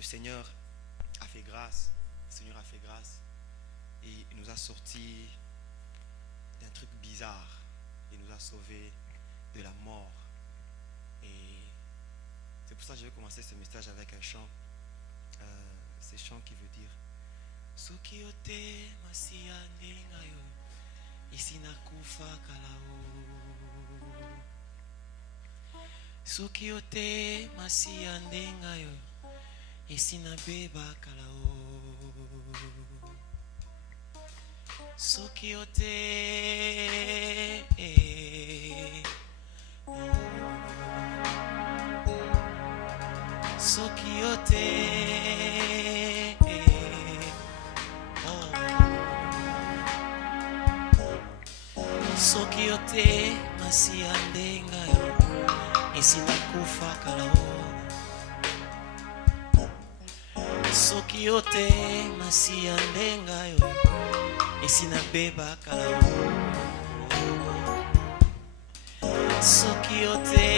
le Seigneur a fait grâce. Le Seigneur a fait grâce. Et il nous a sortis d'un truc bizarre. Il nous a sauvés de la mort. Et c'est pour ça que je vais commencer ce message avec un chant. Ce chant qui veut dire Soki ote masia ndengayo isina kufa kalao. Soki ote masia ndengayo isina beba kalao. Soki ote Soki ote Soki ote masia ndengayo isina kufa kalao. Soki ote masia ndengayo isina beba kalao. Soki ote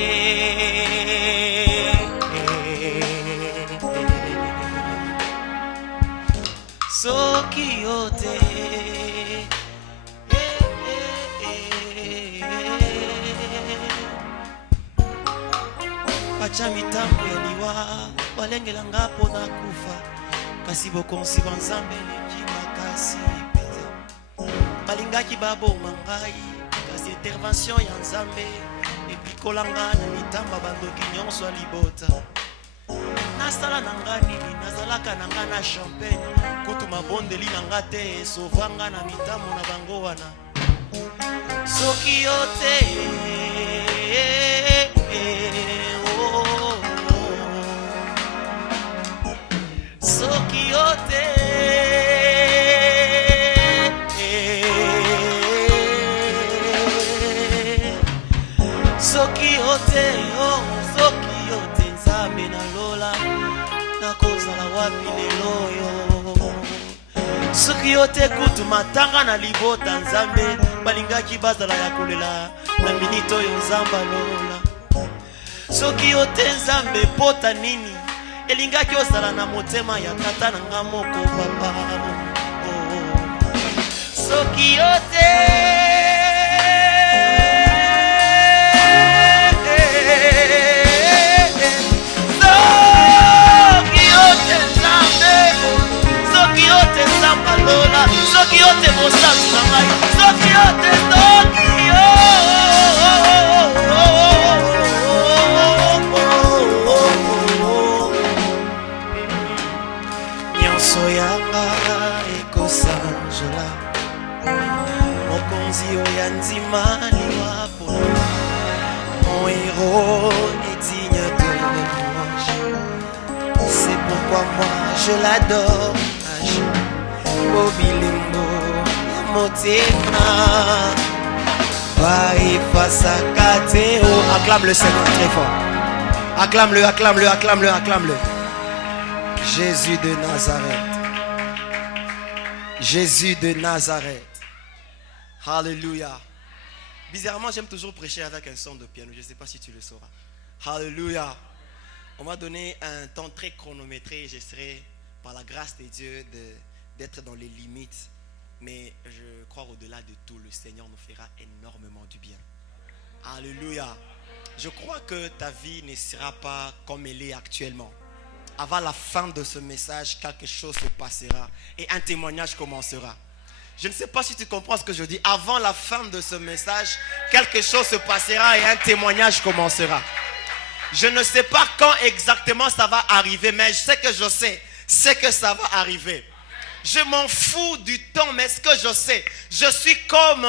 Soki ote Pacha mitambo ya liwa balengela ngapo na kufa kasi bokonsi banzambe lengi makasi peza balingaki baboma ngai kasi intervention ya nzambe epikolanga na mitamba bandoki nyonso libota nasala na nga nini nazalaka na nga na champagne kutu mabondeli na nga te esovanga na mitambo na bango wana. Soki ote Soki ote Soki ote Soki ote nzambe na lola nakozala wapi lelo yo. Soki ote kutu matanga na libota nzambe balingaki bazala ya kolela na minito yo nzamba lola. Soki ote nzambe pota nini elingaki ozala na motema ya tata na nga moko papa. Soki ote Soki ote mosatu na ngai Soki ote nyonso yanga ekosanjola mokonzi oya ndima liwa pona. Mon héros est digne de louange, c'est pourquoi moi je l'adore. Mobilembo motema vai face à Kateo. Acclame le Seigneur très fort. Acclame-le, acclame-le, acclame-le, acclame-le. Jésus de Nazareth. Jésus de Nazareth. Alléluia. Bizarrement, j'aime toujours prêcher avec un son de piano. Je ne sais pas si tu le sauras. Alléluia. On m'a donné un temps très chronométré et j'essaierai, par la grâce de Dieu, d'être dans les limites. Mais je crois au-delà de tout, le Seigneur nous fera énormément du bien. Alléluia. Je crois que ta vie ne sera pas comme elle est actuellement. Avant la fin de ce message, quelque chose se passera et un témoignage commencera. Je ne sais pas si tu comprends ce que je dis. Avant la fin de ce message, quelque chose se passera et un témoignage commencera. Je ne sais pas quand exactement ça va arriver, mais ce que je sais, c'est que ça va arriver. Je m'en fous du temps, mais ce que je sais, je suis comme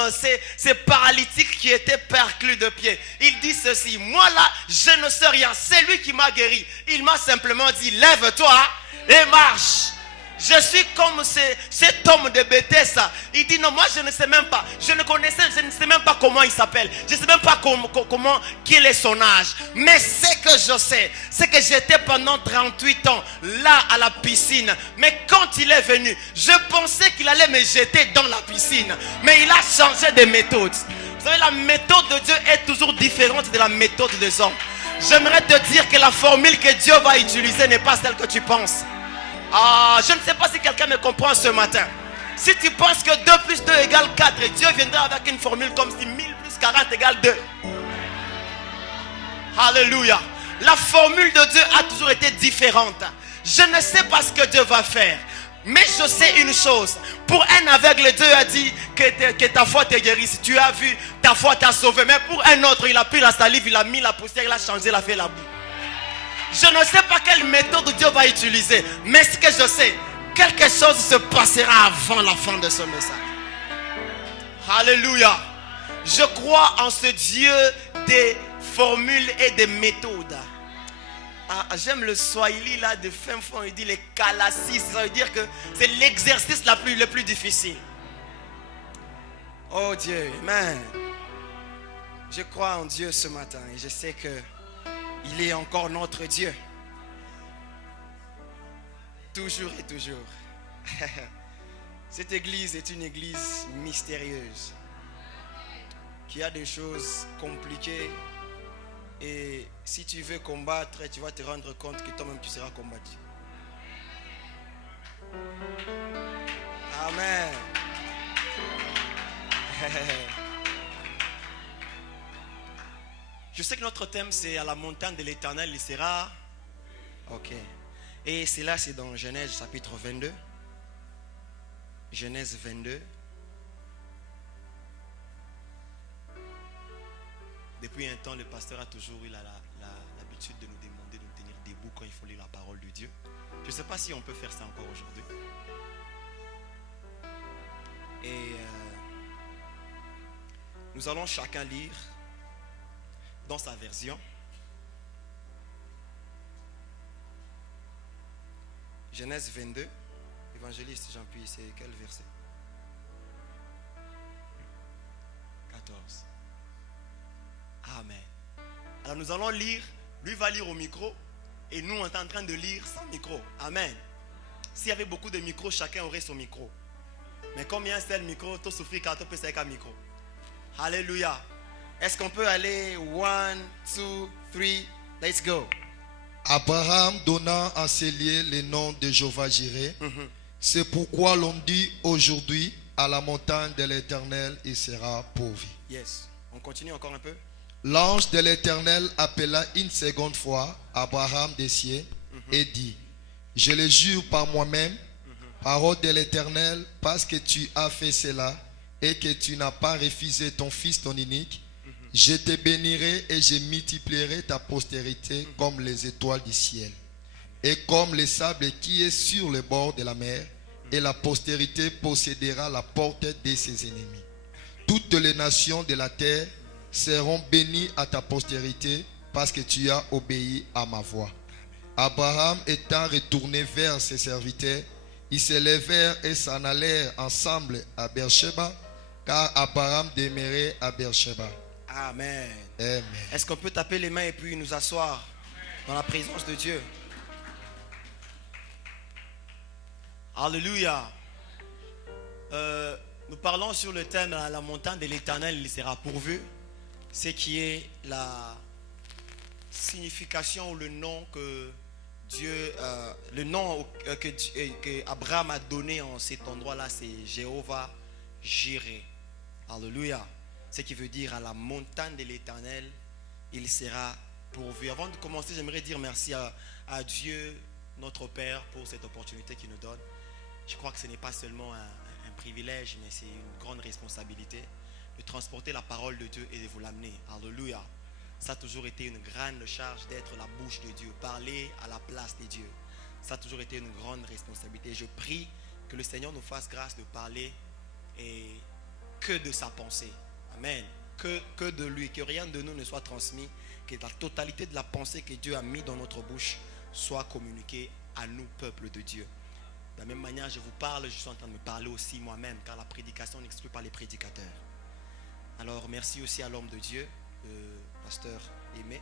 ces paralytiques qui étaient perclus de pied. Il dit ceci, moi là, je ne sais rien. C'est lui qui m'a guéri. Il m'a simplement dit, lève-toi et marche. Je suis comme cet homme de Bethesda. Il dit non, moi je ne sais même pas. Je ne sais même pas comment il s'appelle. Je ne sais même pas quel est son âge. Mais ce que je sais, c'est que j'étais pendant 38 ans là à la piscine. Mais quand il est venu, je pensais qu'il allait me jeter dans la piscine. Mais il a changé de méthode. Vous savez, la méthode de Dieu est toujours différente de la méthode des hommes. J'aimerais te dire que la formule que Dieu va utiliser n'est pas celle que tu penses. Je ne sais pas si quelqu'un me comprend ce matin. Si tu penses que 2 plus 2 égale 4, Dieu viendra avec une formule comme si 1000 plus 40 égale 2. Alléluia. La formule de Dieu a toujours été différente. Je ne sais pas ce que Dieu va faire, mais je sais une chose. Pour un aveugle, Dieu a dit que ta foi te guérisse. Tu as vu, ta foi t'a sauvé. Mais pour un autre, il a pris la salive, il a mis la poussière, il a changé, il a fait la boue. Je ne sais pas quelle méthode Dieu va utiliser, mais ce que je sais, quelque chose se passera avant la fin de ce message. Alléluia. Je crois en ce Dieu des formules et des méthodes. J'aime le Swahili là de fin fond, il dit les kalassis, ça veut dire que c'est l'exercice le plus difficile. Oh Dieu, amen. Je crois en Dieu ce matin et je sais que il est encore notre Dieu. Toujours et toujours. Cette église est une église mystérieuse qui a des choses compliquées. Et si tu veux combattre, tu vas te rendre compte que toi-même tu seras combattu. Amen. Je sais que notre thème c'est à la montagne de l'Éternel, il sera. Ok. Et c'est dans Genèse chapitre 22. Genèse 22. Depuis un temps, le pasteur a toujours eu l'habitude de nous demander de nous tenir debout quand il faut lire la parole de Dieu. Je ne sais pas si on peut faire ça encore aujourd'hui. Et nous allons chacun lire dans sa version. Genèse 22. Évangéliste Jean-Pierre, c'est quel verset? 14. Amen. Alors nous allons lire. Lui va lire au micro. Et nous on est en train de lire sans micro. Amen. S'il y avait beaucoup de micros, chacun aurait son micro. Mais comme il y a un seul micro, tout souffrir quand on peut avec un micro. Alléluia. Est-ce qu'on peut aller 1, 2, 3, let's go. Abraham donna à ses lieux le nom de Jéhovah-Jireh. C'est pourquoi l'on dit aujourd'hui à la montagne de l'Éternel, il sera pourvu. Yes. On continue encore un peu. L'ange de l'Éternel appela une seconde fois Abraham des cieux et dit: Je le jure par moi-même, parole de l'Éternel, parce que tu as fait cela et que tu n'as pas refusé ton fils, ton unique, je te bénirai et je multiplierai ta postérité comme les étoiles du ciel et comme le sable qui est sur le bord de la mer, et la postérité possédera la porte de ses ennemis. Toutes les nations de la terre seront bénies à ta postérité parce que tu as obéi à ma voix. Abraham étant retourné vers ses serviteurs, ils se levèrent et s'en allèrent ensemble à Beersheba, car Abraham demeurait à Beersheba. Amen. Amen. Est-ce qu'on peut taper les mains et puis nous asseoir dans la présence de Dieu? Alléluia. Nous parlons sur le thème la montagne de l'Éternel, il sera pourvu. Ce qui est la signification ou le nom que Dieu, que Abraham a donné en cet endroit-là, c'est Jéhovah-Jireh. Alléluia. Ce qui veut dire à la montagne de l'Éternel, il sera pourvu. Avant de commencer, j'aimerais dire merci à Dieu, notre Père, pour cette opportunité qu'il nous donne. Je crois que ce n'est pas seulement un privilège, mais c'est une grande responsabilité de transporter la parole de Dieu et de vous l'amener. Alléluia. Ça a toujours été une grande charge d'être la bouche de Dieu, parler à la place de Dieu. Ça a toujours été une grande responsabilité. Je prie que le Seigneur nous fasse grâce de parler et que de sa pensée. Amen. Que de lui, que rien de nous ne soit transmis, que la totalité de la pensée que Dieu a mis dans notre bouche soit communiquée à nous, peuple de Dieu. De la même manière, je vous parle, je suis en train de me parler aussi moi-même, car la prédication n'exclut pas les prédicateurs. Alors, merci aussi à l'homme de Dieu, le pasteur Aimé,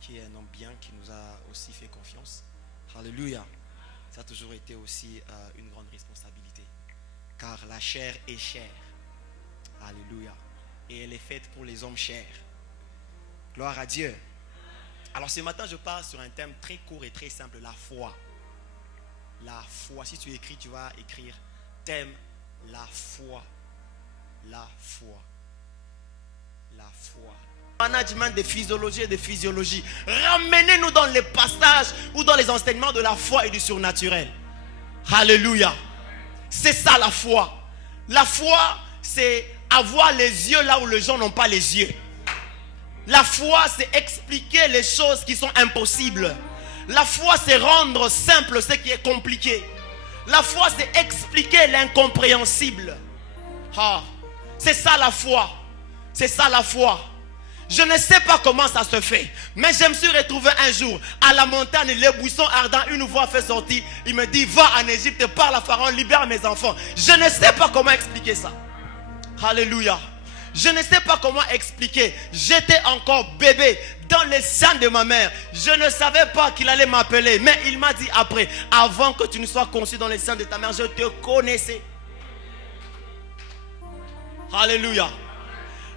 qui est un homme bien, qui nous a aussi fait confiance. Alléluia. Ça a toujours été aussi une grande responsabilité, car la chair est chère. Alléluia. Et elle est faite pour les hommes chers. Gloire à Dieu. Alors ce matin, je parle sur un thème très court et très simple, la foi. La foi. Si tu écris, tu vas écrire thème, la foi. La foi. La foi. Management de physiologie et de physiologie. Ramenez-nous dans les passages ou dans les enseignements de la foi et du surnaturel. Alléluia. C'est ça la foi. La foi, c'est avoir les yeux là où les gens n'ont pas les yeux. La foi, c'est expliquer les choses qui sont impossibles. La foi, c'est rendre simple ce qui est compliqué. La foi, c'est expliquer l'incompréhensible. Ah, c'est ça la foi. C'est ça la foi. Je ne sais pas comment ça se fait, mais je me suis retrouvé un jour à la montagne, les buissons ardents, une voix fait sortir. Il me dit, va en Égypte, parle à Pharaon, libère mes enfants. Je ne sais pas comment expliquer ça. Alléluia. Je ne sais pas comment expliquer. J'étais encore bébé dans les seins de ma mère. Je ne savais pas qu'il allait m'appeler. Mais il m'a dit après, avant que tu ne sois conçu dans les seins de ta mère, je te connaissais. Alléluia.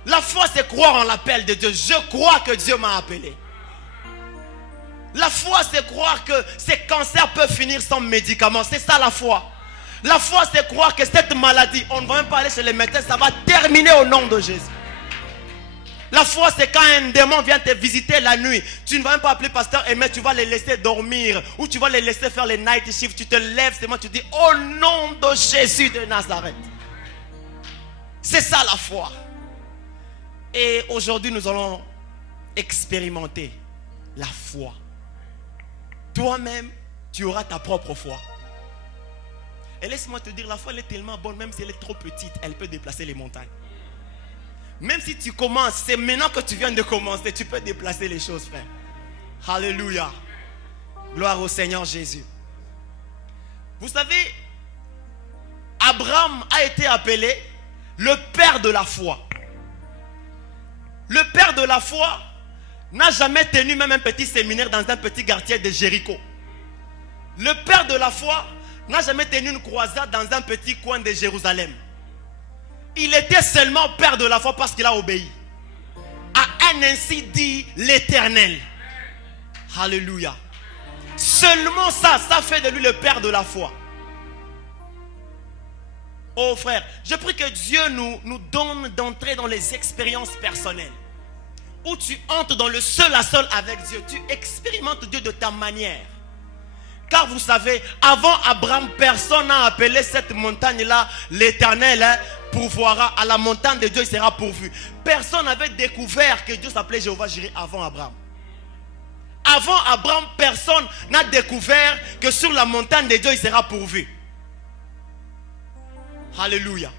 La foi, c'est croire en l'appel de Dieu. Je crois que Dieu m'a appelé. La foi, c'est croire que ces cancers peuvent finir sans médicaments. C'est ça la foi. La foi, c'est croire que cette maladie, on ne va même pas aller chez les médecins, ça va terminer au nom de Jésus. La foi, c'est quand un démon vient te visiter la nuit. Tu ne vas même pas appeler pasteur mais tu vas les laisser dormir. Ou tu vas les laisser faire les night shifts. Tu te lèves seulement, tu dis au nom de Jésus de Nazareth. C'est ça la foi. Et aujourd'hui, nous allons expérimenter la foi. Toi-même, tu auras ta propre foi. Et laisse-moi te dire, la foi elle est tellement bonne, même si elle est trop petite, elle peut déplacer les montagnes. Même si tu commences, c'est maintenant que tu viens de commencer, tu peux déplacer les choses, frère. Alléluia. Gloire au Seigneur Jésus. Vous savez, Abraham a été appelé le père de la foi. Le père de la foi n'a jamais tenu même un petit séminaire dans un petit quartier de Jéricho. Le père de la foi n'a jamais tenu une croisade dans un petit coin de Jérusalem. Il était seulement père de la foi parce qu'il a obéi à un ainsi dit l'Éternel. Alléluia. Seulement ça fait de lui le père de la foi. Oh frère, je prie que Dieu nous donne d'entrer dans les expériences personnelles. Où tu entres dans le seul à seul avec Dieu. Tu expérimentes Dieu de ta manière. Car vous savez, avant Abraham, personne n'a appelé cette montagne-là l'Éternel pourvoira. À la montagne de Dieu, il sera pourvu. Personne n'avait découvert que Dieu s'appelait Jéhovah Jireh avant Abraham. Avant Abraham, personne n'a découvert que sur la montagne de Dieu, il sera pourvu. Alléluia.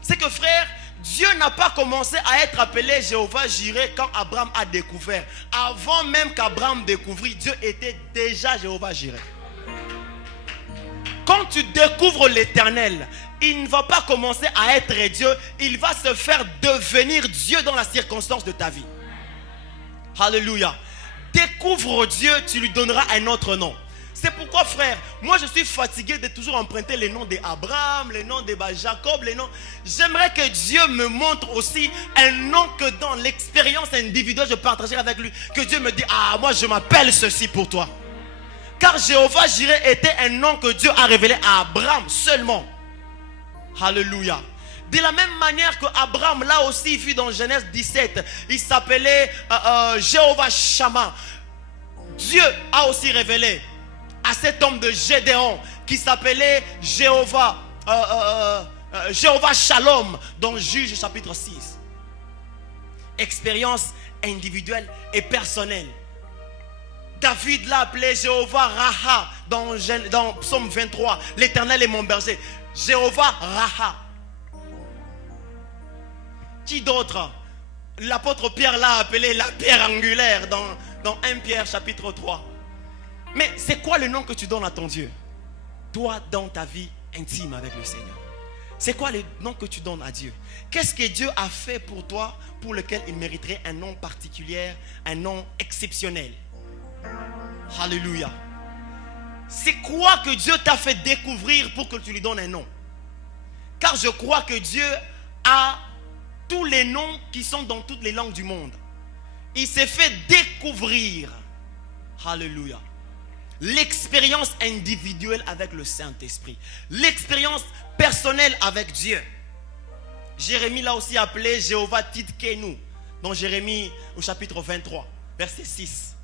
C'est que frère, Dieu n'a pas commencé à être appelé Jéhovah Jireh quand Abraham a découvert. Avant même qu'Abraham découvrit, Dieu était déjà Jéhovah Jireh. Quand tu découvres l'Éternel, il ne va pas commencer à être Dieu, il va se faire devenir Dieu dans la circonstance de ta vie. Alléluia. Découvre Dieu, tu lui donneras un autre nom. C'est pourquoi, frère, moi je suis fatigué de toujours emprunter les noms d'Abraham, les noms de Jacob, les noms. J'aimerais que Dieu me montre aussi un nom que dans l'expérience individuelle je partagerai avec lui. Que Dieu me dise, ah moi je m'appelle ceci pour toi. Car Jéhovah Jireh était un nom que Dieu a révélé à Abraham seulement. Alléluia. De la même manière que Abraham, là aussi, vu dans Genèse 17, il s'appelait Jéhovah Shammah. Dieu a aussi révélé à cet homme de Gédéon qui s'appelait Jéhovah Shalom dans Juge chapitre 6. Expérience individuelle et personnelle. David l'a appelé Jéhovah Raha dans Psaume 23. L'Éternel est mon berger. Jéhovah Raha. Qui d'autre? L'apôtre Pierre l'a appelé la pierre angulaire dans 1 Pierre chapitre 3. Mais c'est quoi le nom que tu donnes à ton Dieu? Toi, dans ta vie intime avec le Seigneur. C'est quoi le nom que tu donnes à Dieu? Qu'est-ce que Dieu a fait pour toi pour lequel il mériterait un nom particulier, un nom exceptionnel? Alléluia. C'est quoi que Dieu t'a fait découvrir pour que tu lui donnes un nom? Car je crois que Dieu a tous les noms qui sont dans toutes les langues du monde. il s'est fait découvrir. Alléluia. L'expérience individuelle avec le Saint-Esprit. L'expérience personnelle avec Dieu. Jérémie l'a aussi appelé Jéhovah Tidkenu. Dans Jérémie au chapitre 23, verset 6.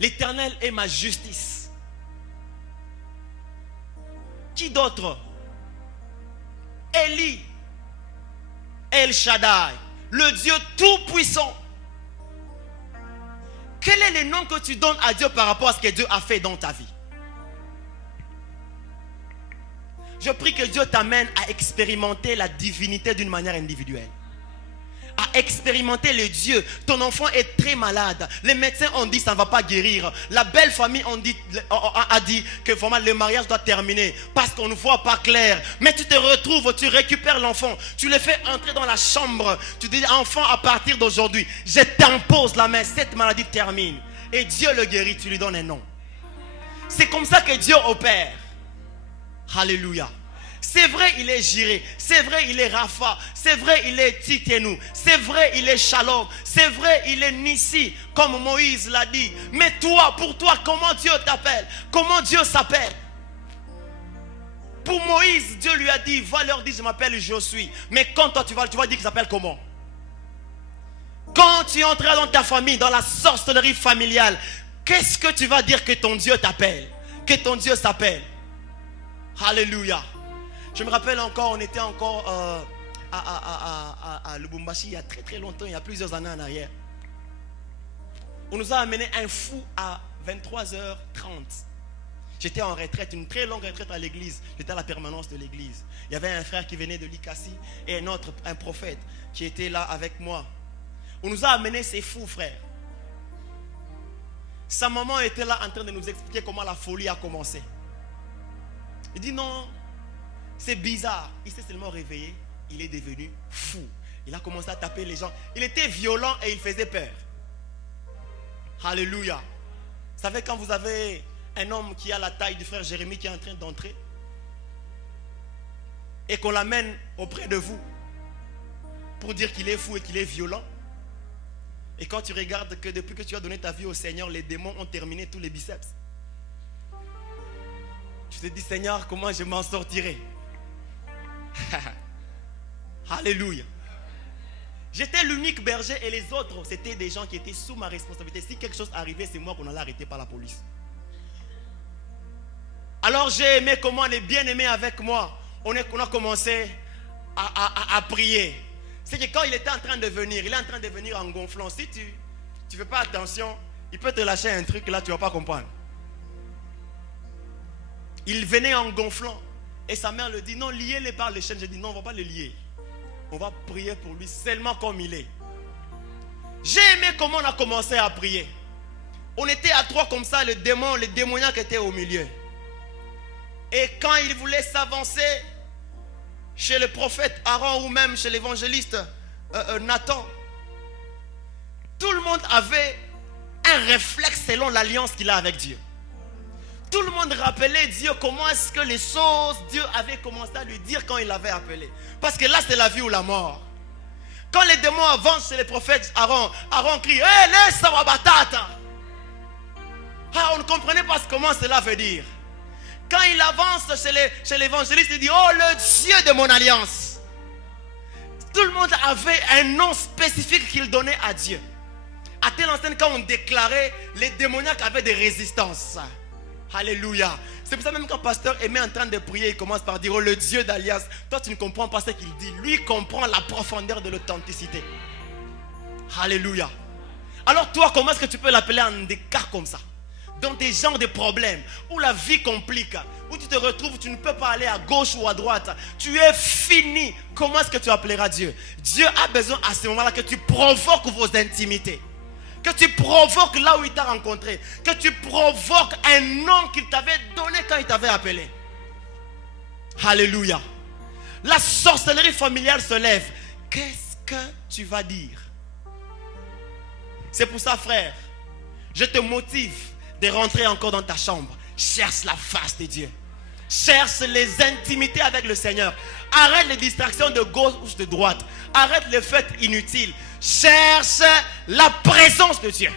L'Éternel est ma justice. Qui d'autre? Élie, El Shaddai, le Dieu tout-puissant. Quel est le nom que tu donnes à Dieu par rapport à ce que Dieu a fait dans ta vie? Je prie que Dieu t'amène à expérimenter la divinité d'une manière individuelle. À expérimenter le Dieu. Ton enfant est très malade. Les médecins ont dit ça ne va pas guérir. La belle famille a dit que vraiment le mariage doit terminer parce qu'on ne voit pas clair. Mais tu te retrouves, tu récupères l'enfant, tu le fais entrer dans la chambre. Tu dis enfant, à partir d'aujourd'hui, je t'impose la main, cette maladie termine. Et Dieu le guérit, tu lui donnes un nom. C'est comme ça que Dieu opère. Alléluia. C'est vrai, il est Jiré. C'est vrai, il est Rapha. C'est vrai, il est Tidkenu. C'est vrai, il est Shalom. C'est vrai, il est Nissi, comme Moïse l'a dit. Mais toi, pour toi, comment Dieu t'appelle? Comment Dieu s'appelle? Pour Moïse, Dieu lui a dit, va leur dire, je m'appelle je suis. Mais quand toi, tu vas dire qu'il s'appelle comment? Quand tu entreras dans ta famille, dans la sorcellerie familiale, qu'est-ce que tu vas dire que ton Dieu t'appelle? Que ton Dieu s'appelle? Alléluia. Je me rappelle encore, on était encore à Lubumbashi il y a très très longtemps, il y a plusieurs années en arrière. On nous a amené un fou à 23h30. J'étais en retraite, une très longue retraite à l'église. J'étais à la permanence de l'église. Il y avait un frère qui venait de l'Ikassi et un prophète qui était là avec moi. On nous a amené ces fous, frères. Sa maman était là en train de nous expliquer comment la folie a commencé. Il dit non, c'est bizarre. Il s'est seulement réveillé, il est devenu fou. Il a commencé à taper les gens. Il était violent et il faisait peur. Alléluia. Vous savez, quand vous avez un homme qui a la taille du frère Jérémie qui est en train d'entrer et qu'on l'amène auprès de vous pour dire qu'il est fou et qu'il est violent, et quand tu regardes que depuis que tu as donné ta vie au Seigneur, les démons ont terminé tous les biceps, tu te dis, Seigneur, comment je m'en sortirai? Alléluia. J'étais l'unique berger et les autres, c'était des gens qui étaient sous ma responsabilité. Si quelque chose arrivait, c'est moi qu'on allait arrêter par la police. Alors j'ai aimé comment les bien-aimés avec moi, on a commencé à prier. C'est que quand il était en train de venir, il est en train de venir en gonflant. Si tu ne fais pas attention, il peut te lâcher un truc là, tu ne vas pas comprendre. Il venait en gonflant. Et sa mère le dit, non, liez-les par les chaînes. Je dis, non, on ne va pas les lier. On va prier pour lui seulement comme il est. J'ai aimé comment on a commencé à prier. On était à trois comme ça, les démoniaques étaient au milieu. Et quand il voulait s'avancer chez le prophète Aaron ou même chez l'évangéliste Nathan, tout le monde avait un réflexe selon l'alliance qu'il a avec Dieu. Tout le monde rappelait Dieu comment est-ce que les choses Dieu avait commencé à lui dire quand il l'avait appelé. Parce que là c'est la vie ou la mort. Quand les démons avancent chez les prophètes Aaron crie, hey, laisse ma batata. On ne comprenait pas comment cela veut dire. Quand il avance chez l'évangéliste, il dit, oh le Dieu de mon alliance. Tout le monde avait un nom spécifique qu'il donnait à Dieu. À telle enseigne, quand on déclarait, les démoniaques avaient des résistances. Alléluia. C'est pour ça même quand pasteur Aimé est en train de prier, il commence par dire, oh le Dieu d'alliance. Toi tu ne comprends pas ce qu'il dit. Lui comprend la profondeur de l'authenticité. Alléluia. Alors toi, comment est-ce que tu peux l'appeler en des cas comme ça? Dans des genres de problèmes où la vie complique, où tu te retrouves, tu ne peux pas aller à gauche ou à droite. Tu es fini. Comment est-ce que tu appelleras Dieu? Dieu a besoin à ce moment-là que tu provoques vos intimités. Que tu provoques là où il t'a rencontré. Que tu provoques un nom qu'il t'avait donné quand il t'avait appelé. Alléluia. La sorcellerie familiale se lève. Qu'est-ce que tu vas dire? C'est pour ça, frère, je te motive de rentrer encore dans ta chambre. Cherche la face de Dieu. Cherche les intimités avec le Seigneur. Arrête les distractions de gauche ou de droite. Arrête les fêtes inutiles. Cherche la présence de Dieu.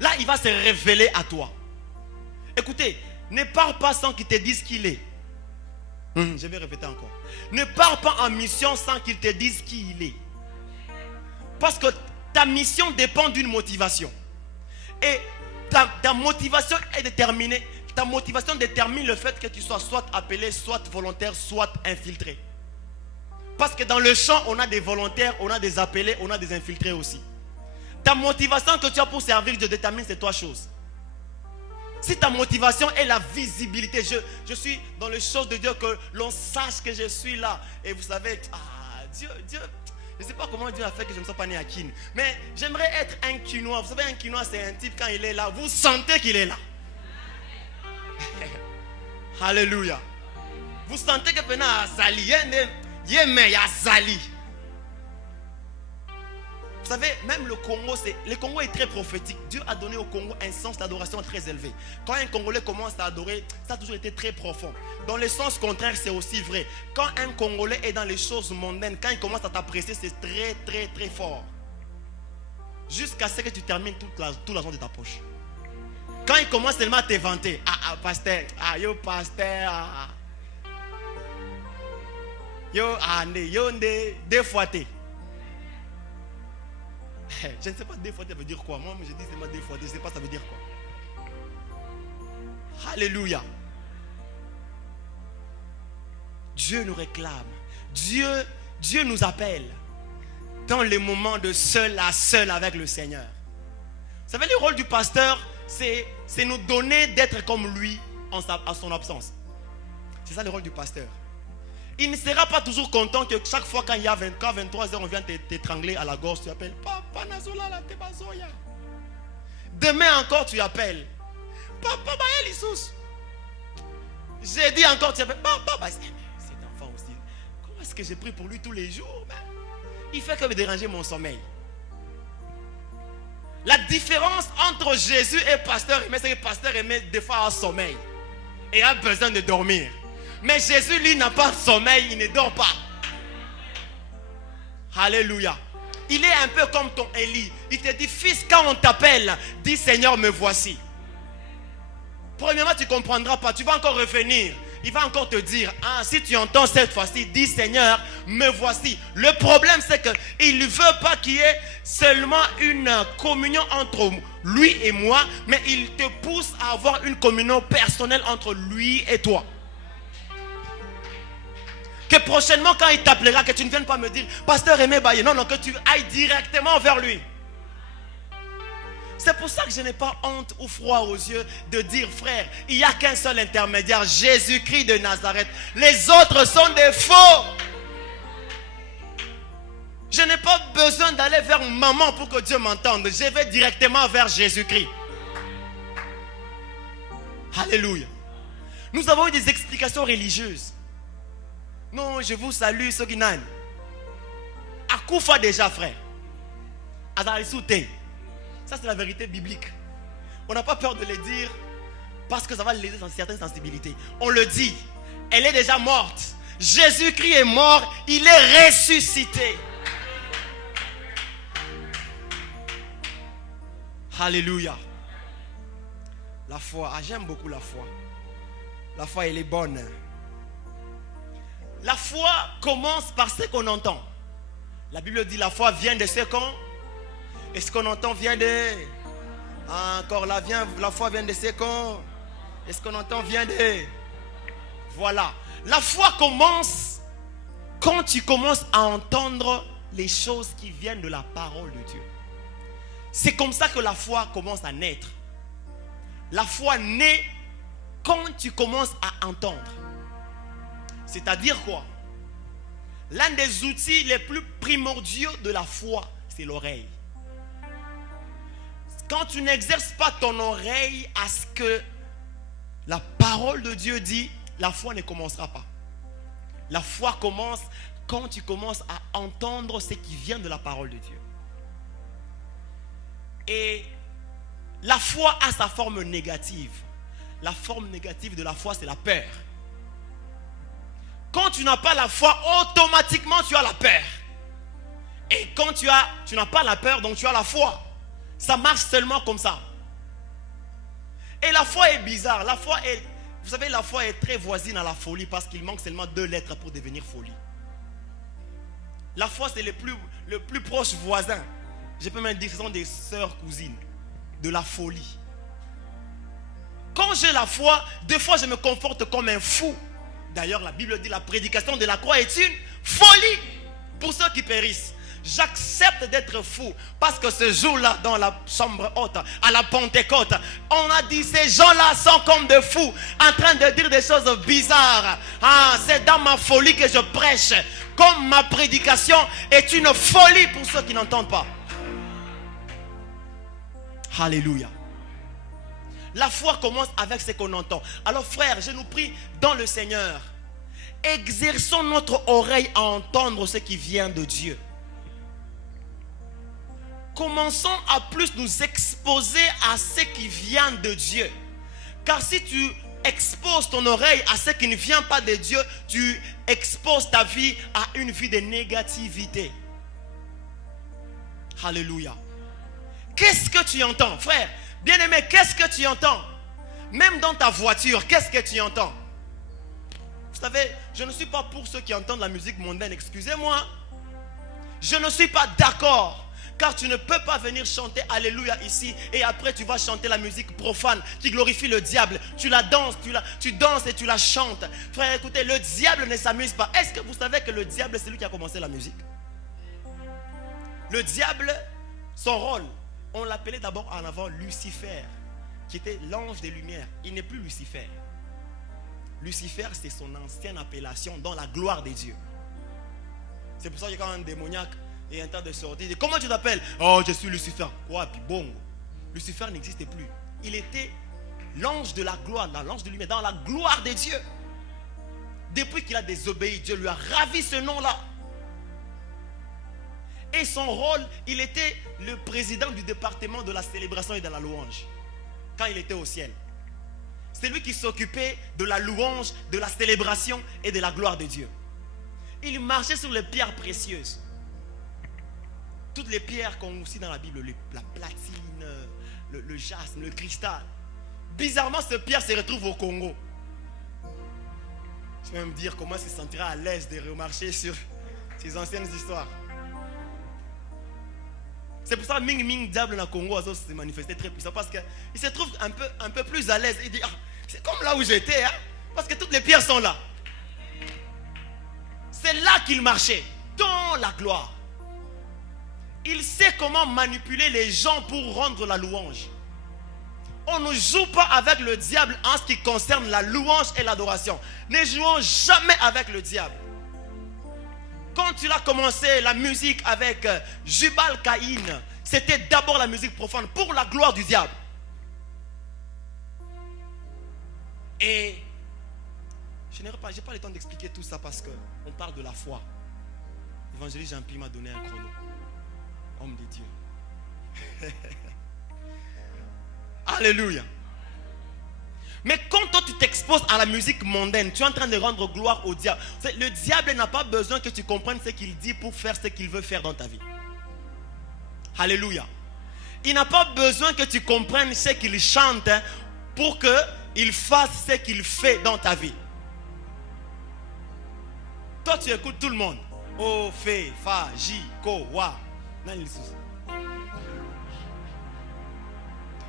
Là, il va se révéler à toi. Écoutez, ne pars pas sans qu'il te dise qui il est. Je vais répéter encore. Ne pars pas en mission sans qu'il te dise qui il est. Parce que ta mission dépend d'une motivation. Et ta motivation est déterminée. Ta motivation détermine le fait que tu sois soit appelé, soit volontaire, soit infiltré. Parce que dans le champ, on a des volontaires, on a des appelés, on a des infiltrés aussi. Ta motivation que tu as pour servir Dieu détermine ces trois choses. Si ta motivation est la visibilité, je suis dans les choses de Dieu, que l'on sache que je suis là. Et vous savez, Dieu, je ne sais pas comment Dieu a fait que je ne sois pas né à Kin. Mais j'aimerais être un Kinois. Vous savez, un Kinois, c'est un type, quand il est là, vous sentez qu'il est là. Alléluia. Vous sentez que maintenant, Zali, il y a Zali. Vous savez, même le Congo est très prophétique. Dieu a donné au Congo un sens d'adoration très élevé. Quand un Congolais commence à adorer, ça a toujours été très profond. Dans le sens contraire, c'est aussi vrai. Quand un Congolais est dans les choses mondaines, quand il commence à t'apprécier, c'est très, très, très fort. Jusqu'à ce que tu termines tout l'argent de ta poche. Quand il commence seulement à te vanter, pasteur, yo pasteur, yo deux fois t'es. Je ne sais pas deux fois ça veut dire quoi. Moi je dis seulement deux fois, je ne sais pas ça veut dire quoi. Alléluia. Dieu nous réclame. Dieu nous appelle dans les moments de seul à seul avec le Seigneur. Vous savez, le rôle du pasteur, c'est nous donner d'être comme lui à son absence. C'est ça le rôle du pasteur. Il ne sera pas toujours content que chaque fois quand il y a 23h, on vient t'étrangler à la gorge, tu appelles Papa Nazola la Tebazoya. Demain encore, tu appelles Papa Baël Issous. J'ai dit encore, tu appelles Papa. Cet enfant aussi, comment est-ce que j'ai pris pour lui tous les jours? Il fait que me déranger mon sommeil. La différence entre Jésus et pasteur Aimé, c'est que pasteur Aimé des fois a sommeil et a besoin de dormir. Mais Jésus, lui, n'a pas de sommeil, il ne dort pas. Alléluia. Il est un peu comme ton Élie. Il te dit, fils, quand on t'appelle, dis Seigneur, me voici. Premièrement, tu ne comprendras pas. Tu vas encore revenir. Il va encore te dire, si tu entends cette fois-ci, dis Seigneur, me voici. Le problème, c'est qu'il ne veut pas qu'il y ait seulement une communion entre lui et moi, mais il te pousse à avoir une communion personnelle entre lui et toi. Que prochainement, quand il t'appellera, que tu ne viennes pas me dire Pasteur Aimé Baye. Non, que tu ailles directement vers lui. C'est pour ça que je n'ai pas honte ou froid aux yeux de dire, frère, il n'y a qu'un seul intermédiaire, Jésus-Christ de Nazareth. Les autres sont des faux. Je n'ai pas besoin d'aller vers maman pour que Dieu m'entende. Je vais directement vers Jésus-Christ. Alléluia. Nous avons eu des explications religieuses. Non, je vous salue, Soginan. Akoufa déjà, frère. Azarisoute. Ça, c'est la vérité biblique. On n'a pas peur de le dire parce que ça va léser dans certaines sensibilités. On le dit. Elle est déjà morte. Jésus-Christ est mort. Il est ressuscité. Alléluia. La foi. J'aime beaucoup la foi. La foi, elle est bonne. La foi commence par ce qu'on entend. La Bible dit la foi vient de ce qu'on... Et ce qu'on entend vient de... Encore là, la foi vient de ce qu'on... Et ce qu'on entend vient de... Voilà. La foi commence quand tu commences à entendre les choses qui viennent de la parole de Dieu. C'est comme ça que la foi commence à naître. La foi naît quand tu commences à entendre. C'est-à-dire quoi? L'un des outils les plus primordiaux de la foi, c'est l'oreille. Quand tu n'exerces pas ton oreille à ce que la parole de Dieu dit, la foi ne commencera pas. La foi commence quand tu commences à entendre ce qui vient de la parole de Dieu. Et la foi a sa forme négative. La forme négative de la foi, c'est la peur. Quand tu n'as pas la foi, automatiquement tu as la peur. Et quand tu n'as pas la peur, donc tu as la foi. Ça marche seulement comme ça. Et la foi est bizarre. Vous savez, la foi est très voisine à la folie parce qu'il manque seulement 2 lettres pour devenir folie. La foi, c'est le plus proche voisin. Je peux même dire que ce sont des sœurs cousines de la folie. Quand j'ai la foi, des fois je me comporte comme un fou. D'ailleurs, la Bible dit la prédication de la croix est une folie pour ceux qui périssent. J'accepte d'être fou parce que ce jour-là, dans la chambre haute, à la Pentecôte, on a dit ces gens-là sont comme des fous en train de dire des choses bizarres. C'est dans ma folie que je prêche. Comme ma prédication est une folie pour ceux qui n'entendent pas. Alléluia. La foi commence avec ce qu'on entend. Alors frère, je nous prie dans le Seigneur, exerçons notre oreille à entendre ce qui vient de Dieu. Commençons à plus nous exposer à ce qui vient de Dieu. Car si tu exposes ton oreille à ce qui ne vient pas de Dieu, tu exposes ta vie à une vie de négativité. Alléluia. Qu'est-ce que tu entends, frère? Bien-aimé, qu'est-ce que tu entends? Même dans ta voiture, qu'est-ce que tu entends? Vous savez, je ne suis pas pour ceux qui entendent la musique mondaine, excusez-moi. Je ne suis pas d'accord. Car tu ne peux pas venir chanter Alléluia ici et après tu vas chanter la musique profane qui glorifie le diable. Tu la danses, tu danses et tu la chantes. Frère, écoutez, le diable ne s'amuse pas. Est-ce que vous savez que le diable, c'est lui qui a commencé la musique? Le diable, son rôle, on l'appelait d'abord en avant Lucifer, qui était l'ange des lumières. Il n'est plus Lucifer. Lucifer, c'est son ancienne appellation dans la gloire des dieux. C'est pour ça que quand un démoniaque et un tas de sorties. Comment tu t'appelles? Oh, je suis Lucifer. Quoi? Puis bon. Lucifer n'existait plus. Il était l'ange de la gloire, l'ange de lumière, dans la gloire des dieux. Depuis qu'il a désobéi, Dieu lui a ravi ce nom-là. Et son rôle, il était le président du département de la célébration et de la louange. Quand il était au ciel. C'est lui qui s'occupait de la louange, de la célébration et de la gloire de Dieu. Il marchait sur les pierres précieuses. Toutes les pierres qu'on cite dans la Bible, la platine, le jasme, le cristal. Bizarrement, ces pierres se retrouvent au Congo. Je vais me dire comment il se sentira à l'aise de remarcher sur ces anciennes histoires. C'est pour ça que Ming Ming Diable dans le Congo s'est manifesté très puissant. Parce qu'il se trouve un peu plus à l'aise. Il dit, c'est comme là où j'étais. Parce que toutes les pierres sont là. C'est là qu'il marchait. Dans la gloire. Il sait comment manipuler les gens pour rendre la louange. On ne joue pas avec le diable en ce qui concerne la louange et l'adoration. Ne jouons jamais avec le diable. Quand tu as commencé la musique avec Jubal Caïn, c'était d'abord la musique profane pour la gloire du diable. Et je n'ai pas le temps d'expliquer tout ça parce qu'on parle de la foi. L'évangéliste Jean-Pierre m'a donné un chrono. Homme de Dieu. Alléluia. Mais quand toi tu t'exposes à la musique mondaine, tu es en train de rendre gloire au diable. Le diable n'a pas besoin que tu comprennes ce qu'il dit pour faire ce qu'il veut faire dans ta vie. Alléluia. Il n'a pas besoin que tu comprennes ce qu'il chante pour qu'il fasse ce qu'il fait dans ta vie. Toi tu écoutes tout le monde. O, Fe, Fa, Ji, Ko, Wa.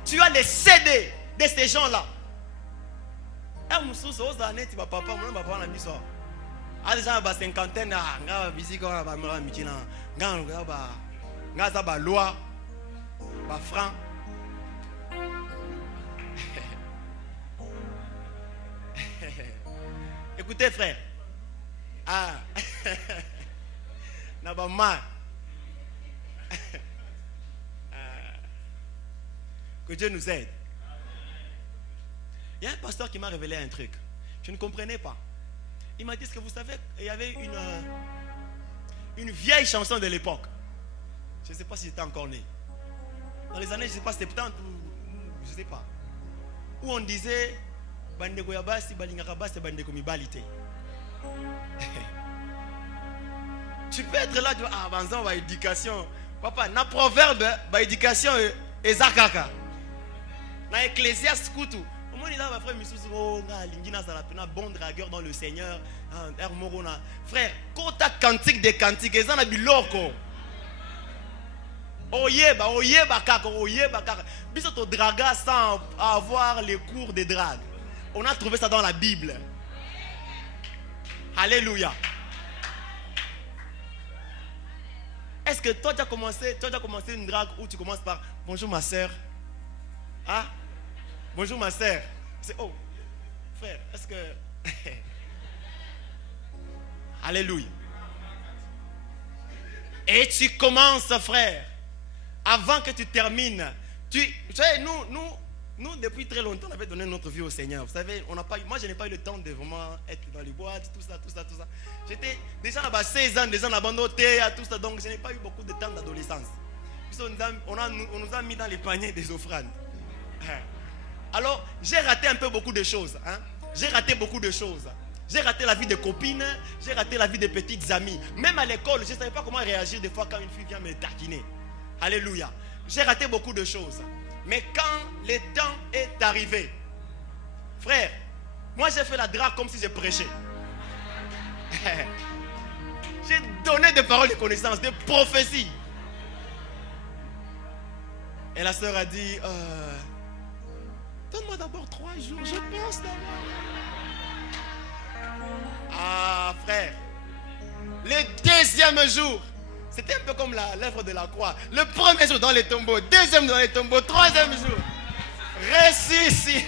Tu as les CD de ces gens-là. Cinquantaine, écoutez frère. Que Dieu nous aide. Il y a un pasteur qui m'a révélé un truc. Je ne comprenais pas. Il m'a dit ce que vous savez, il y avait une vieille chanson de l'époque. Je ne sais pas si j'étais encore né. Dans les années, je ne sais pas, 70 ou je ne sais pas. Où on disait Bandeko Yabasi, Balingakabasi, Bandeko Mibalite. Tu peux être là, tu vois, avançant, va éducation. Papa, na proverbe, va éducation et zakaka. Na Ecclésiaste, kutu. Au moins, il a ma frère, bon dragueur dans le Seigneur. Frère, quand tu as cantique des cantiques, ils en ont biloko. Oyeba, kaka. Bisous au draga sans avoir les cours de drague. On a trouvé ça dans la Bible. Alléluia. Est-ce que toi tu as commencé une drague où tu commences par bonjour ma soeur? Ah? Bonjour ma soeur. C'est oh frère, est-ce que Alléluia. Et tu commences, frère. Avant que tu termines, tu sais, nous depuis très longtemps, on avait donné notre vie au Seigneur. Vous savez, moi je n'ai pas eu le temps de vraiment être dans les boîtes, tout ça. J'étais déjà là-bas 16 ans, déjà là-bas noté, tout ça, donc je n'ai pas eu beaucoup de temps d'adolescence. On nous a mis dans les paniers des offrandes. Alors, j'ai raté un peu beaucoup de choses. J'ai raté beaucoup de choses. J'ai raté la vie des copines, j'ai raté la vie des petites amies. Même à l'école, je ne savais pas comment réagir des fois quand une fille vient me taquiner. Alléluia. J'ai raté beaucoup de choses. Mais quand le temps est arrivé, frère, moi j'ai fait la drague comme si je prêchais. J'ai donné des paroles de connaissance, des prophéties. Et la sœur a dit, donne-moi d'abord 3 jours, je pense d'abord. Ah frère, le deuxième jour, c'était un peu comme l'œuvre de la croix. Le premier jour dans les tombeaux, deuxième dans les tombeaux, troisième jour, ressuscité.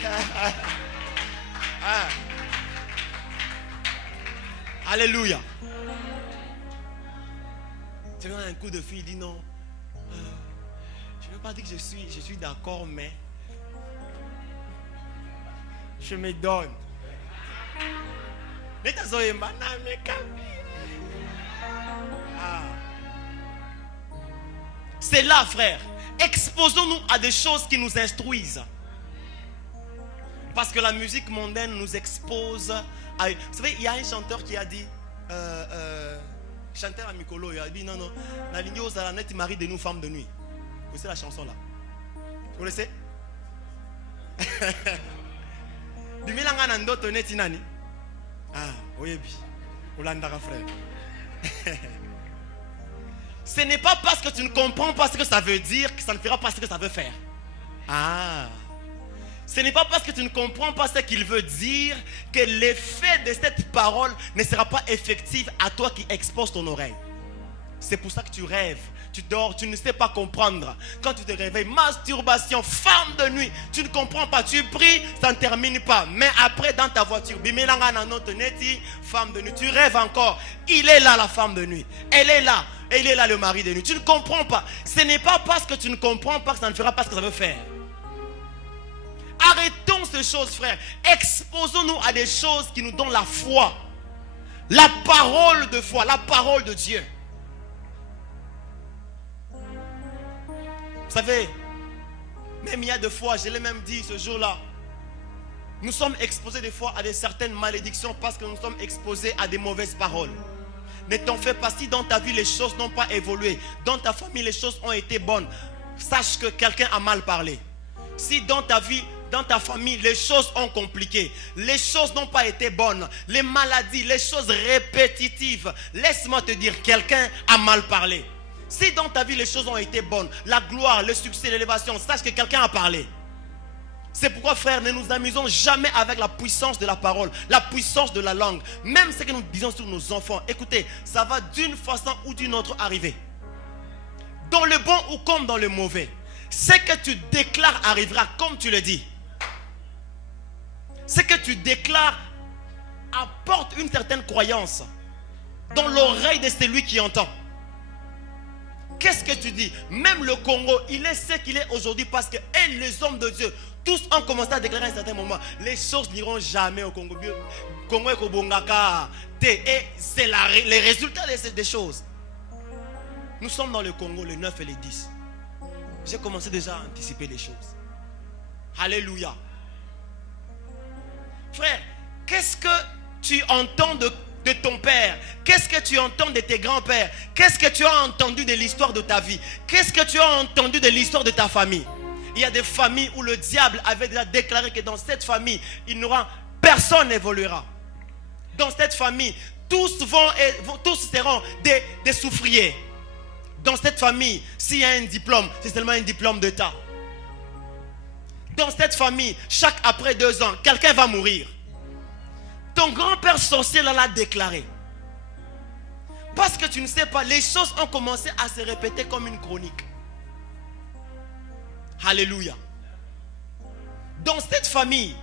Alléluia. Tu vois un coup de fille, il dit non. Je ne veux pas dire que je suis d'accord, mais je me donne. C'est là, frère. Exposons-nous à des choses qui nous instruisent. Parce que la musique mondaine nous expose à... Vous savez, il y a un chanteur qui a dit, chanteur à Mikolo, il a dit non, la ligne aux Alanettes, mari de nous, femmes de nuit. Vous connaissez la chanson là? Vous connaissez? Bimilanga nando toneti nani? Ah, oyebi. Olandara frère. Ce n'est pas parce que tu ne comprends pas ce que ça veut dire que ça ne fera pas ce que ça veut faire. Ah. Ce n'est pas parce que tu ne comprends pas ce qu'il veut dire que l'effet de cette parole ne sera pas effectif à toi qui exposes ton oreille. C'est pour ça que tu rêves, tu dors, tu ne sais pas comprendre. Quand tu te réveilles, masturbation, femme de nuit, tu ne comprends pas, tu pries, ça ne termine pas. Mais après, dans ta voiture, femme de nuit, tu rêves encore. Il est là la femme de nuit, elle est là, et il est là le mari de nuit. Tu ne comprends pas. Ce n'est pas parce que tu ne comprends pas que ça ne fera pas ce que ça veut faire. Arrêtons ces choses, frère. Exposons-nous à des choses qui nous donnent la foi. La parole de foi, la parole de Dieu. Vous savez, même il y a des fois, je l'ai même dit ce jour-là, nous sommes exposés des fois à certaines malédictions parce que nous sommes exposés à des mauvaises paroles. Ne t'en fais pas, si dans ta vie les choses n'ont pas évolué, dans ta famille les choses ont été bonnes, sache que quelqu'un a mal parlé. Si dans ta vie, dans ta famille, les choses ont compliqué, les choses n'ont pas été bonnes, les maladies, les choses répétitives, laisse-moi te dire, quelqu'un a mal parlé. Si dans ta vie les choses ont été bonnes, la gloire, le succès, l'élévation, sache que quelqu'un a parlé. C'est pourquoi, frère, ne nous amusons jamais avec la puissance de la parole, la puissance de la langue. Même ce que nous disons sur nos enfants, écoutez, ça va d'une façon ou d'une autre arriver. Dans le bon ou comme dans le mauvais. Ce que tu déclares arrivera comme tu le dis. Ce que tu déclares apporte une certaine croyance dans l'oreille de celui qui entend. Qu'est-ce que tu dis? Même le Congo, il est ce qu'il est aujourd'hui parce que les hommes de Dieu, tous ont commencé à déclarer à un certain moment, les choses n'iront jamais au Congo. Congo est Kobongaka. Et c'est les résultats des choses. Nous sommes dans le Congo, les 9 et les 10. J'ai commencé déjà à anticiper les choses. Alléluia. Frère, qu'est-ce que tu entends de ton père? Qu'est-ce que tu entends de tes grands-pères? Qu'est-ce que tu as entendu de l'histoire de ta vie? Qu'est-ce que tu as entendu de l'histoire de ta famille? Il y a des familles où le diable avait déjà déclaré que dans cette famille, personne n'évoluera. Dans cette famille, tous seront des souffriers. Dans cette famille, s'il y a un diplôme, c'est seulement un diplôme d'État. Dans cette famille, après 2 ans, quelqu'un va mourir. Ton grand-père sorcier l'a déclaré. Parce que tu ne sais pas, les choses ont commencé à se répéter comme une chronique. Alléluia. Dans cette famille,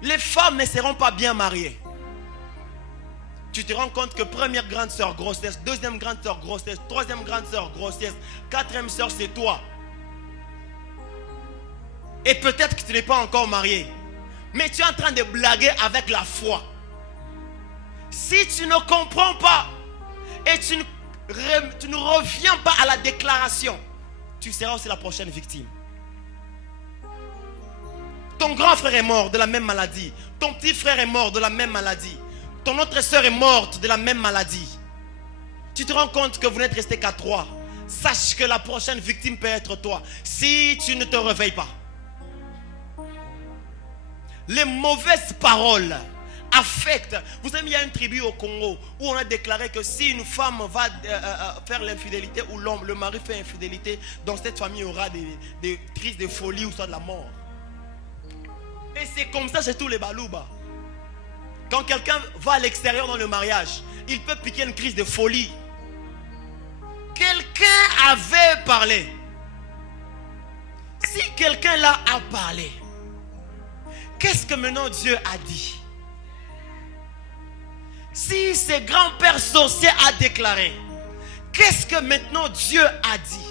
les femmes ne seront pas bien mariées. Tu te rends compte que première grande sœur, grossesse, deuxième grande sœur, grossesse, troisième grande sœur, grossesse, quatrième sœur, c'est toi. Et peut-être que tu n'es pas encore marié. Mais tu es en train de blaguer avec la foi. Si tu ne comprends pas et tu ne reviens pas à la déclaration, tu seras aussi la prochaine victime. Ton grand frère est mort de la même maladie. Ton petit frère est mort de la même maladie. Ton autre soeur est morte de la même maladie. Tu te rends compte que vous n'êtes resté qu'à 3. Sache que la prochaine victime peut être toi si tu ne te réveilles pas. Les mauvaises paroles affectent. Vous savez, il y a une tribu au Congo où on a déclaré que si une femme va faire l'infidélité ou l'homme, le mari fait infidélité, dans cette famille il y aura des crises de folie ou soit de la mort. Et c'est comme ça chez tous les balouba. Quand quelqu'un va à l'extérieur dans le mariage, il peut piquer une crise de folie. Quelqu'un avait parlé. Si quelqu'un là a parlé, qu'est-ce que maintenant Dieu a dit? Si ses grands-pères sorciers a déclaré, qu'est-ce que maintenant Dieu a dit?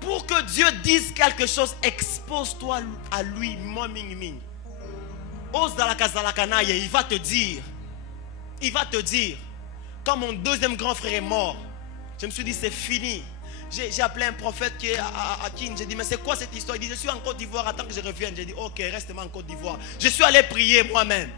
Pour que Dieu dise quelque chose, expose-toi à lui. Il va te dire. Il va te dire. Quand mon deuxième grand frère est mort, je me suis dit c'est fini. J'ai appelé un prophète qui est à Kin. J'ai dit mais c'est quoi cette histoire? Il dit je suis en Côte d'Ivoire, attends que je revienne. J'ai dit ok, reste-moi en Côte d'Ivoire. Je suis allé prier moi-même.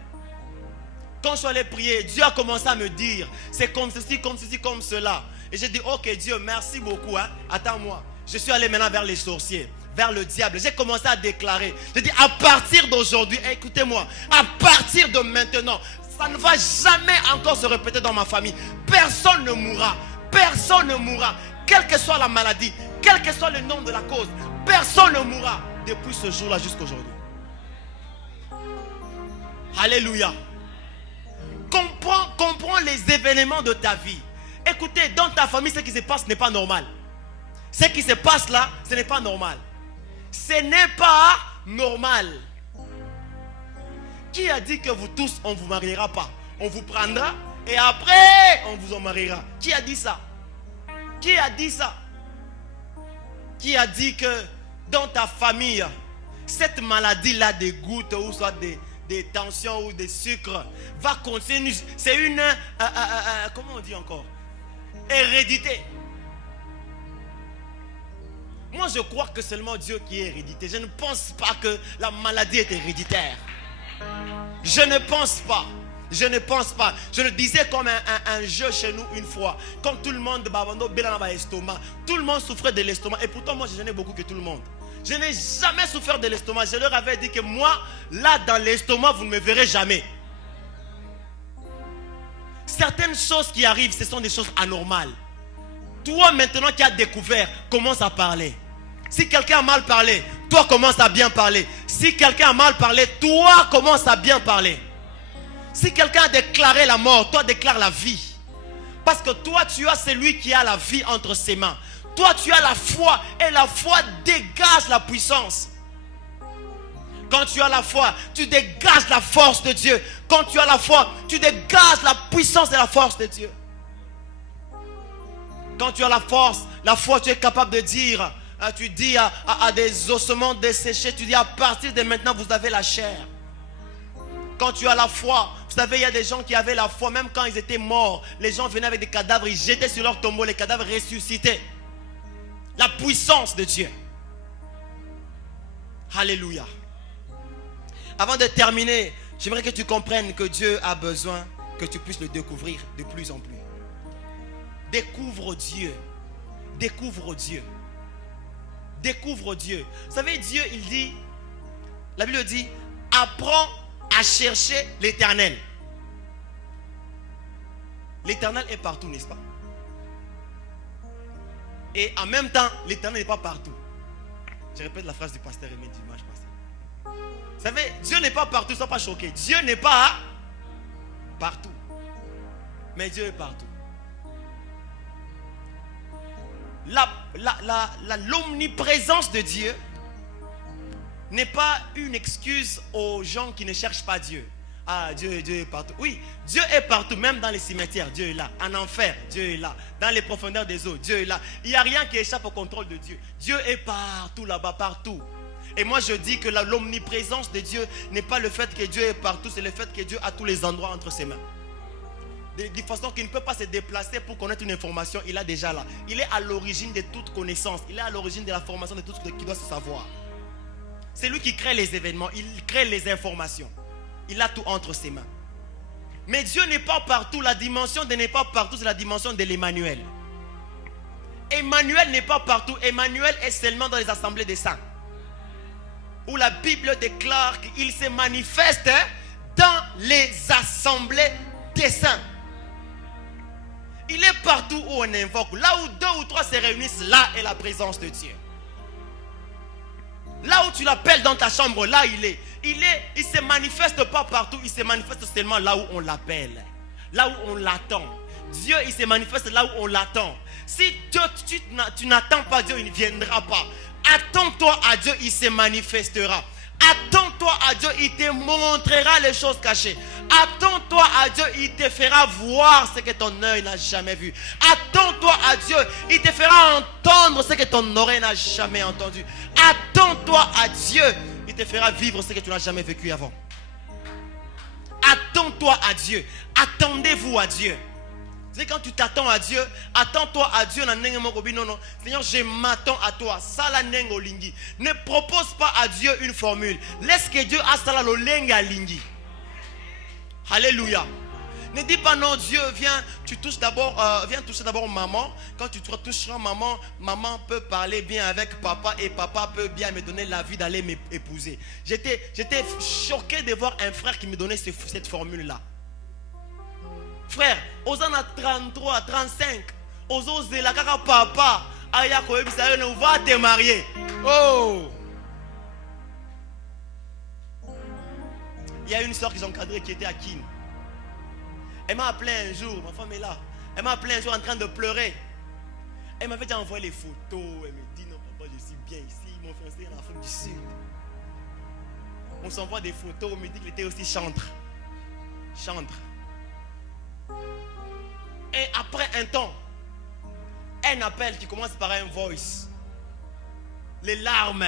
Quand je suis allé prier, Dieu a commencé à me dire c'est comme ceci, comme ceci, comme cela. Et j'ai dit ok Dieu, merci beaucoup. Attends-moi. Je suis allé maintenant vers les sorciers, vers le diable. J'ai commencé à déclarer. J'ai dit à partir d'aujourd'hui, écoutez-moi, à partir de maintenant, ça ne va jamais encore se répéter dans ma famille. Personne ne mourra. Personne ne mourra. Quelle que soit la maladie, quel que soit le nom de la cause, personne ne mourra depuis ce jour-là jusqu'à aujourd'hui. Alléluia. Comprends les événements de ta vie. Écoutez, dans ta famille, ce qui se passe n'est pas normal. Ce qui se passe là, ce n'est pas normal. Ce n'est pas normal. Qui a dit que vous tous, on ne vous mariera pas? On vous prendra et après, on vous en mariera. Qui a dit ça? Qui a dit ça? Qui a dit que dans ta famille, cette maladie-là des gouttes ou soit des tensions ou des sucres va continuer? C'est une, comment on dit encore? Hérédité. Moi je crois que seulement Dieu qui est hérédité. Je ne pense pas que la maladie est héréditaire. Je ne pense pas. Je ne pense pas. Je le disais comme un jeu chez nous une fois. Comme tout le monde, tout le monde souffrait de l'estomac. Et pourtant moi je gênais beaucoup que tout le monde. Je n'ai jamais souffert de l'estomac. Je leur avais dit que moi, là dans l'estomac, vous ne me verrez jamais. Certaines choses qui arrivent, ce sont des choses anormales. Toi maintenant qui as découvert, commence à parler. Si quelqu'un a mal parlé, toi commence à bien parler. Si quelqu'un a mal parlé, toi commence à bien parler. Si quelqu'un a déclaré la mort, toi déclare la vie. Parce que toi tu as celui qui a la vie entre ses mains. Toi tu as la foi et la foi dégage la puissance. Quand tu as la foi, tu dégages la force de Dieu. Quand tu as la foi, tu dégages la puissance et la force de Dieu. Quand tu as la foi, tu es capable de dire, tu dis à des ossements desséchés, tu dis à partir de maintenant vous avez la chair. Quand tu as la foi, vous savez il y a des gens qui avaient la foi, même quand ils étaient morts, les gens venaient avec des cadavres, ils jetaient sur leur tombeau, les cadavres ressuscitaient. La puissance de Dieu. Alléluia. Avant de terminer, J'aimerais que tu comprennes que Dieu a besoin que tu puisses le découvrir de plus en plus. Découvre Dieu. Découvre Dieu. Découvre Dieu. Vous savez, Dieu, il dit, la Bible dit, apprends à chercher l'Éternel. L'Éternel est partout, n'est-ce pas? Et en même temps, l'Éternel n'est pas partout. Je répète la phrase du pasteur Aimé dimanche passé. Vous savez, Dieu n'est pas partout, ne sois pas choqué. Dieu n'est pas partout. Mais Dieu est partout. L'omniprésence de Dieu n'est pas une excuse aux gens qui ne cherchent pas Dieu. Ah, Dieu est partout. Oui, Dieu est partout, même dans les cimetières, Dieu est là. En enfer, Dieu est là. Dans les profondeurs des eaux, Dieu est là. Il n'y a rien qui échappe au contrôle de Dieu. Dieu est partout là-bas, partout. Et moi je dis que l'omniprésence de Dieu n'est pas le fait que Dieu est partout, c'est le fait que Dieu a tous les endroits entre ses mains. De façon qu'il ne peut pas se déplacer pour connaître une information, il est déjà là. Il est à l'origine de toute connaissance. Il est à l'origine de la formation de tout ce qui doit se savoir. C'est lui qui crée les événements, il crée les informations. Il a tout entre ses mains. Mais Dieu n'est pas partout. La dimension de n'est pas partout, c'est la dimension de l'Emmanuel. Emmanuel n'est pas partout. Emmanuel est seulement dans les assemblées des saints. Où la Bible déclare qu'il se manifeste dans les assemblées des saints. Il est partout où on invoque. Là où 2 ou 3 se réunissent, là est la présence de Dieu. Là où tu l'appelles dans ta chambre, là il est. Il ne se manifeste pas partout, il se manifeste seulement là où on l'appelle. Là où on l'attend. Dieu, il se manifeste là où on l'attend. Si tu n'attends pas Dieu, il ne viendra pas. Attends-toi à Dieu, il se manifestera. Attends-toi à Dieu, il te montrera les choses cachées. Attends-toi à Dieu, il te fera voir ce que ton œil n'a jamais vu. Attends-toi à Dieu, il te fera entendre ce que ton oreille n'a jamais entendu. Attends-toi à Dieu, il te fera vivre ce que tu n'as jamais vécu avant. Attends-toi à Dieu. Attendez-vous à Dieu. C'est quand tu t'attends à Dieu, attends-toi à Dieu. Non, Seigneur, je m'attends à toi. Ne propose pas à Dieu une formule. Laisse que Dieu a ça lo lenga lingi. Alléluia. Ne dis pas non, Dieu, viens, viens toucher d'abord maman. Quand tu toucheras maman, maman peut parler bien avec papa et papa peut bien me donner la vie d'aller m'épouser. J'étais choqué de voir un frère qui me donnait cette formule-là. Frère, aux ans à 33, 35, aux os de la kaka papa, on va te marier. Oh! Il y a une soeur que j'ai encadrée qui était à Kin. Elle m'a appelé un jour, ma femme est là. Elle m'a appelé un jour en train de pleurer. Elle m'avait déjà envoyé les photos. Elle me dit non papa, je suis bien ici. Mon frère c'est en Afrique du Sud. On s'envoie des photos. On me dit qu'il était aussi chantre. Chantre. Et après un temps, un appel qui commence par un voice. Les larmes.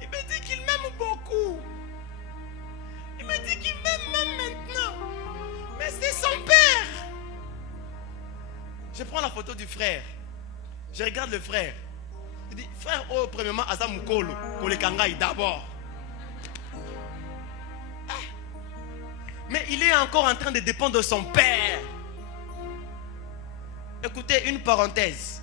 Il me dit qu'il m'aime beaucoup. Il me dit qu'il m'aime même maintenant. Mais c'est son père. Je prends la photo du frère. Je regarde le frère. Il dit, frère, oh, premièrement, Azamukolo, Kolekangai d'abord. Mais il est encore en train de dépendre de son père. Écoutez, une parenthèse.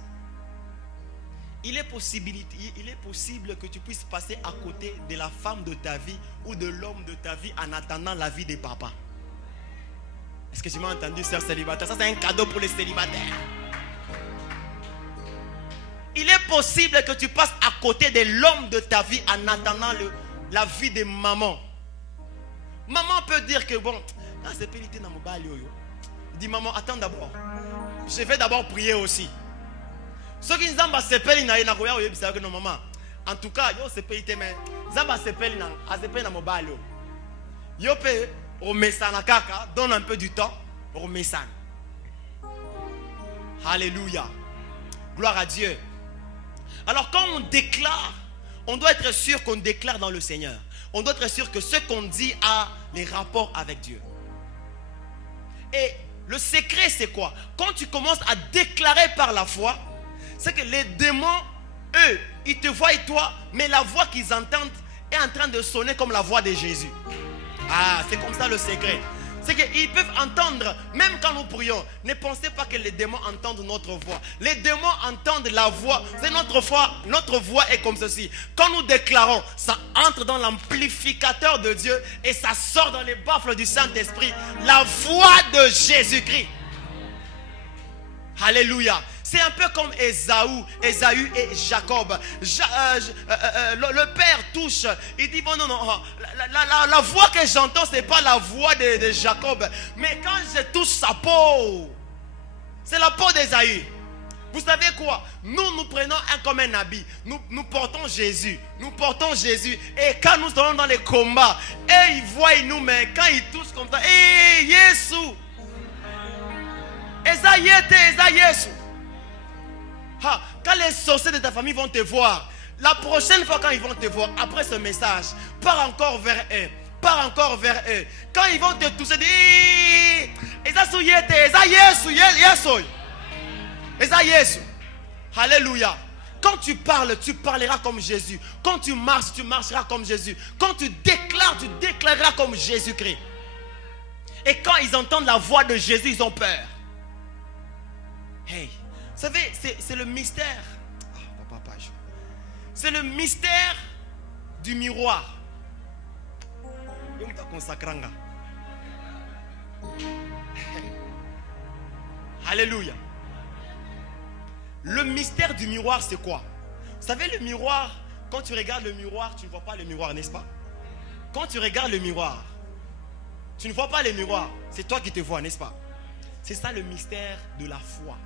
Il est possible que tu puisses passer à côté de la femme de ta vie ou de l'homme de ta vie en attendant la vie des papas. Est-ce que tu m'as entendu, sœur célibataire? Ça, c'est un cadeau pour les célibataires. Il est possible que tu passes à côté de l'homme de ta vie en attendant la vie de maman. Maman peut dire que bon, c'est pénité dans mon bal. Il dit maman, attends d'abord. Je vais d'abord prier aussi. Ceux qui nous ont appelé non maman. En tout cas, yo c'est pénité mais zamba s'appelle dans mon bal. Yo peut au mesana kaka, donne un peu du temps au mesana. Alléluia. Gloire à Dieu. Alors quand on déclare, on doit être sûr qu'on déclare dans le Seigneur. On doit être sûr que ce qu'on dit a les rapports avec Dieu. Et le secret c'est quoi? Quand tu commences à déclarer par la foi, c'est que les démons, eux, ils te voient et toi, mais la voix qu'ils entendent est en train de sonner comme la voix de Jésus. Ah, c'est comme ça le secret. C'est qu'ils peuvent entendre, même quand nous prions. Ne pensez pas que les démons entendent notre voix. Les démons entendent la voix. C'est notre voix est comme ceci. Quand nous déclarons, ça entre dans l'amplificateur de Dieu et ça sort dans les baffles du Saint-Esprit. La voix de Jésus-Christ. Alléluia. C'est un peu comme Ésaü et Jacob. Le père touche. Il dit, bon, non, la voix que j'entends, ce n'est pas la voix de Jacob. Mais quand je touche sa peau, c'est la peau d'Ésaü. Vous savez quoi? Nous prenons comme un habit. Nous portons Jésus. Nous portons Jésus. Et quand nous sommes dans les combats, et ils voient nous, mais quand ils touchent comme ça, et Jésus. Esaïe. Quand les sorciers de ta famille vont te voir, la prochaine fois quand ils vont te voir, après ce message, pars encore vers eux. Quand ils vont te toucher, dis Esaïe. Alléluia. Quand tu parles, tu parleras comme Jésus. Quand tu marches, tu marcheras comme Jésus. Quand tu déclareras comme Jésus-Christ. Et quand ils entendent la voix de Jésus, ils ont peur. Hey, vous savez, c'est le mystère. C'est le mystère du miroir. Alléluia. Le mystère du miroir, c'est quoi? Vous savez, le miroir, quand tu regardes le miroir, tu ne vois pas le miroir, n'est-ce pas? Quand tu regardes le miroir, tu ne vois pas le miroir. C'est toi qui te vois, n'est-ce pas? C'est ça le mystère de la foi.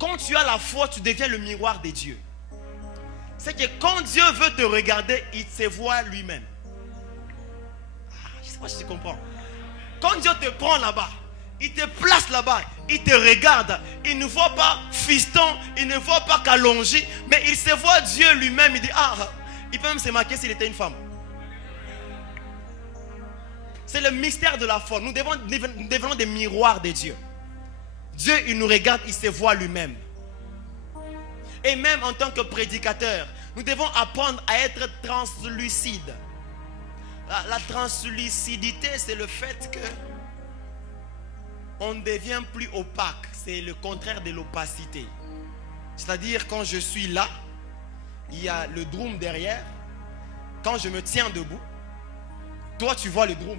Quand tu as la foi, tu deviens le miroir de Dieu. C'est que quand Dieu veut te regarder, il se voit lui-même. Je ne sais pas si tu comprends. Quand Dieu te prend là-bas, il te place là-bas, il te regarde. Il ne voit pas fiston, il ne voit pas qu'allongé, mais il se voit Dieu lui-même. Il dit, il peut même se marquer s'il était une femme. C'est le mystère de la foi. Nous devenons des miroirs de Dieu. Dieu, il nous regarde, il se voit lui-même. Et même en tant que prédicateur, nous devons apprendre à être translucides. La translucidité, c'est le fait que on ne devient plus opaque. C'est le contraire de l'opacité. C'est-à-dire, quand je suis là, il y a le drum derrière. Quand je me tiens debout, toi tu vois le drum,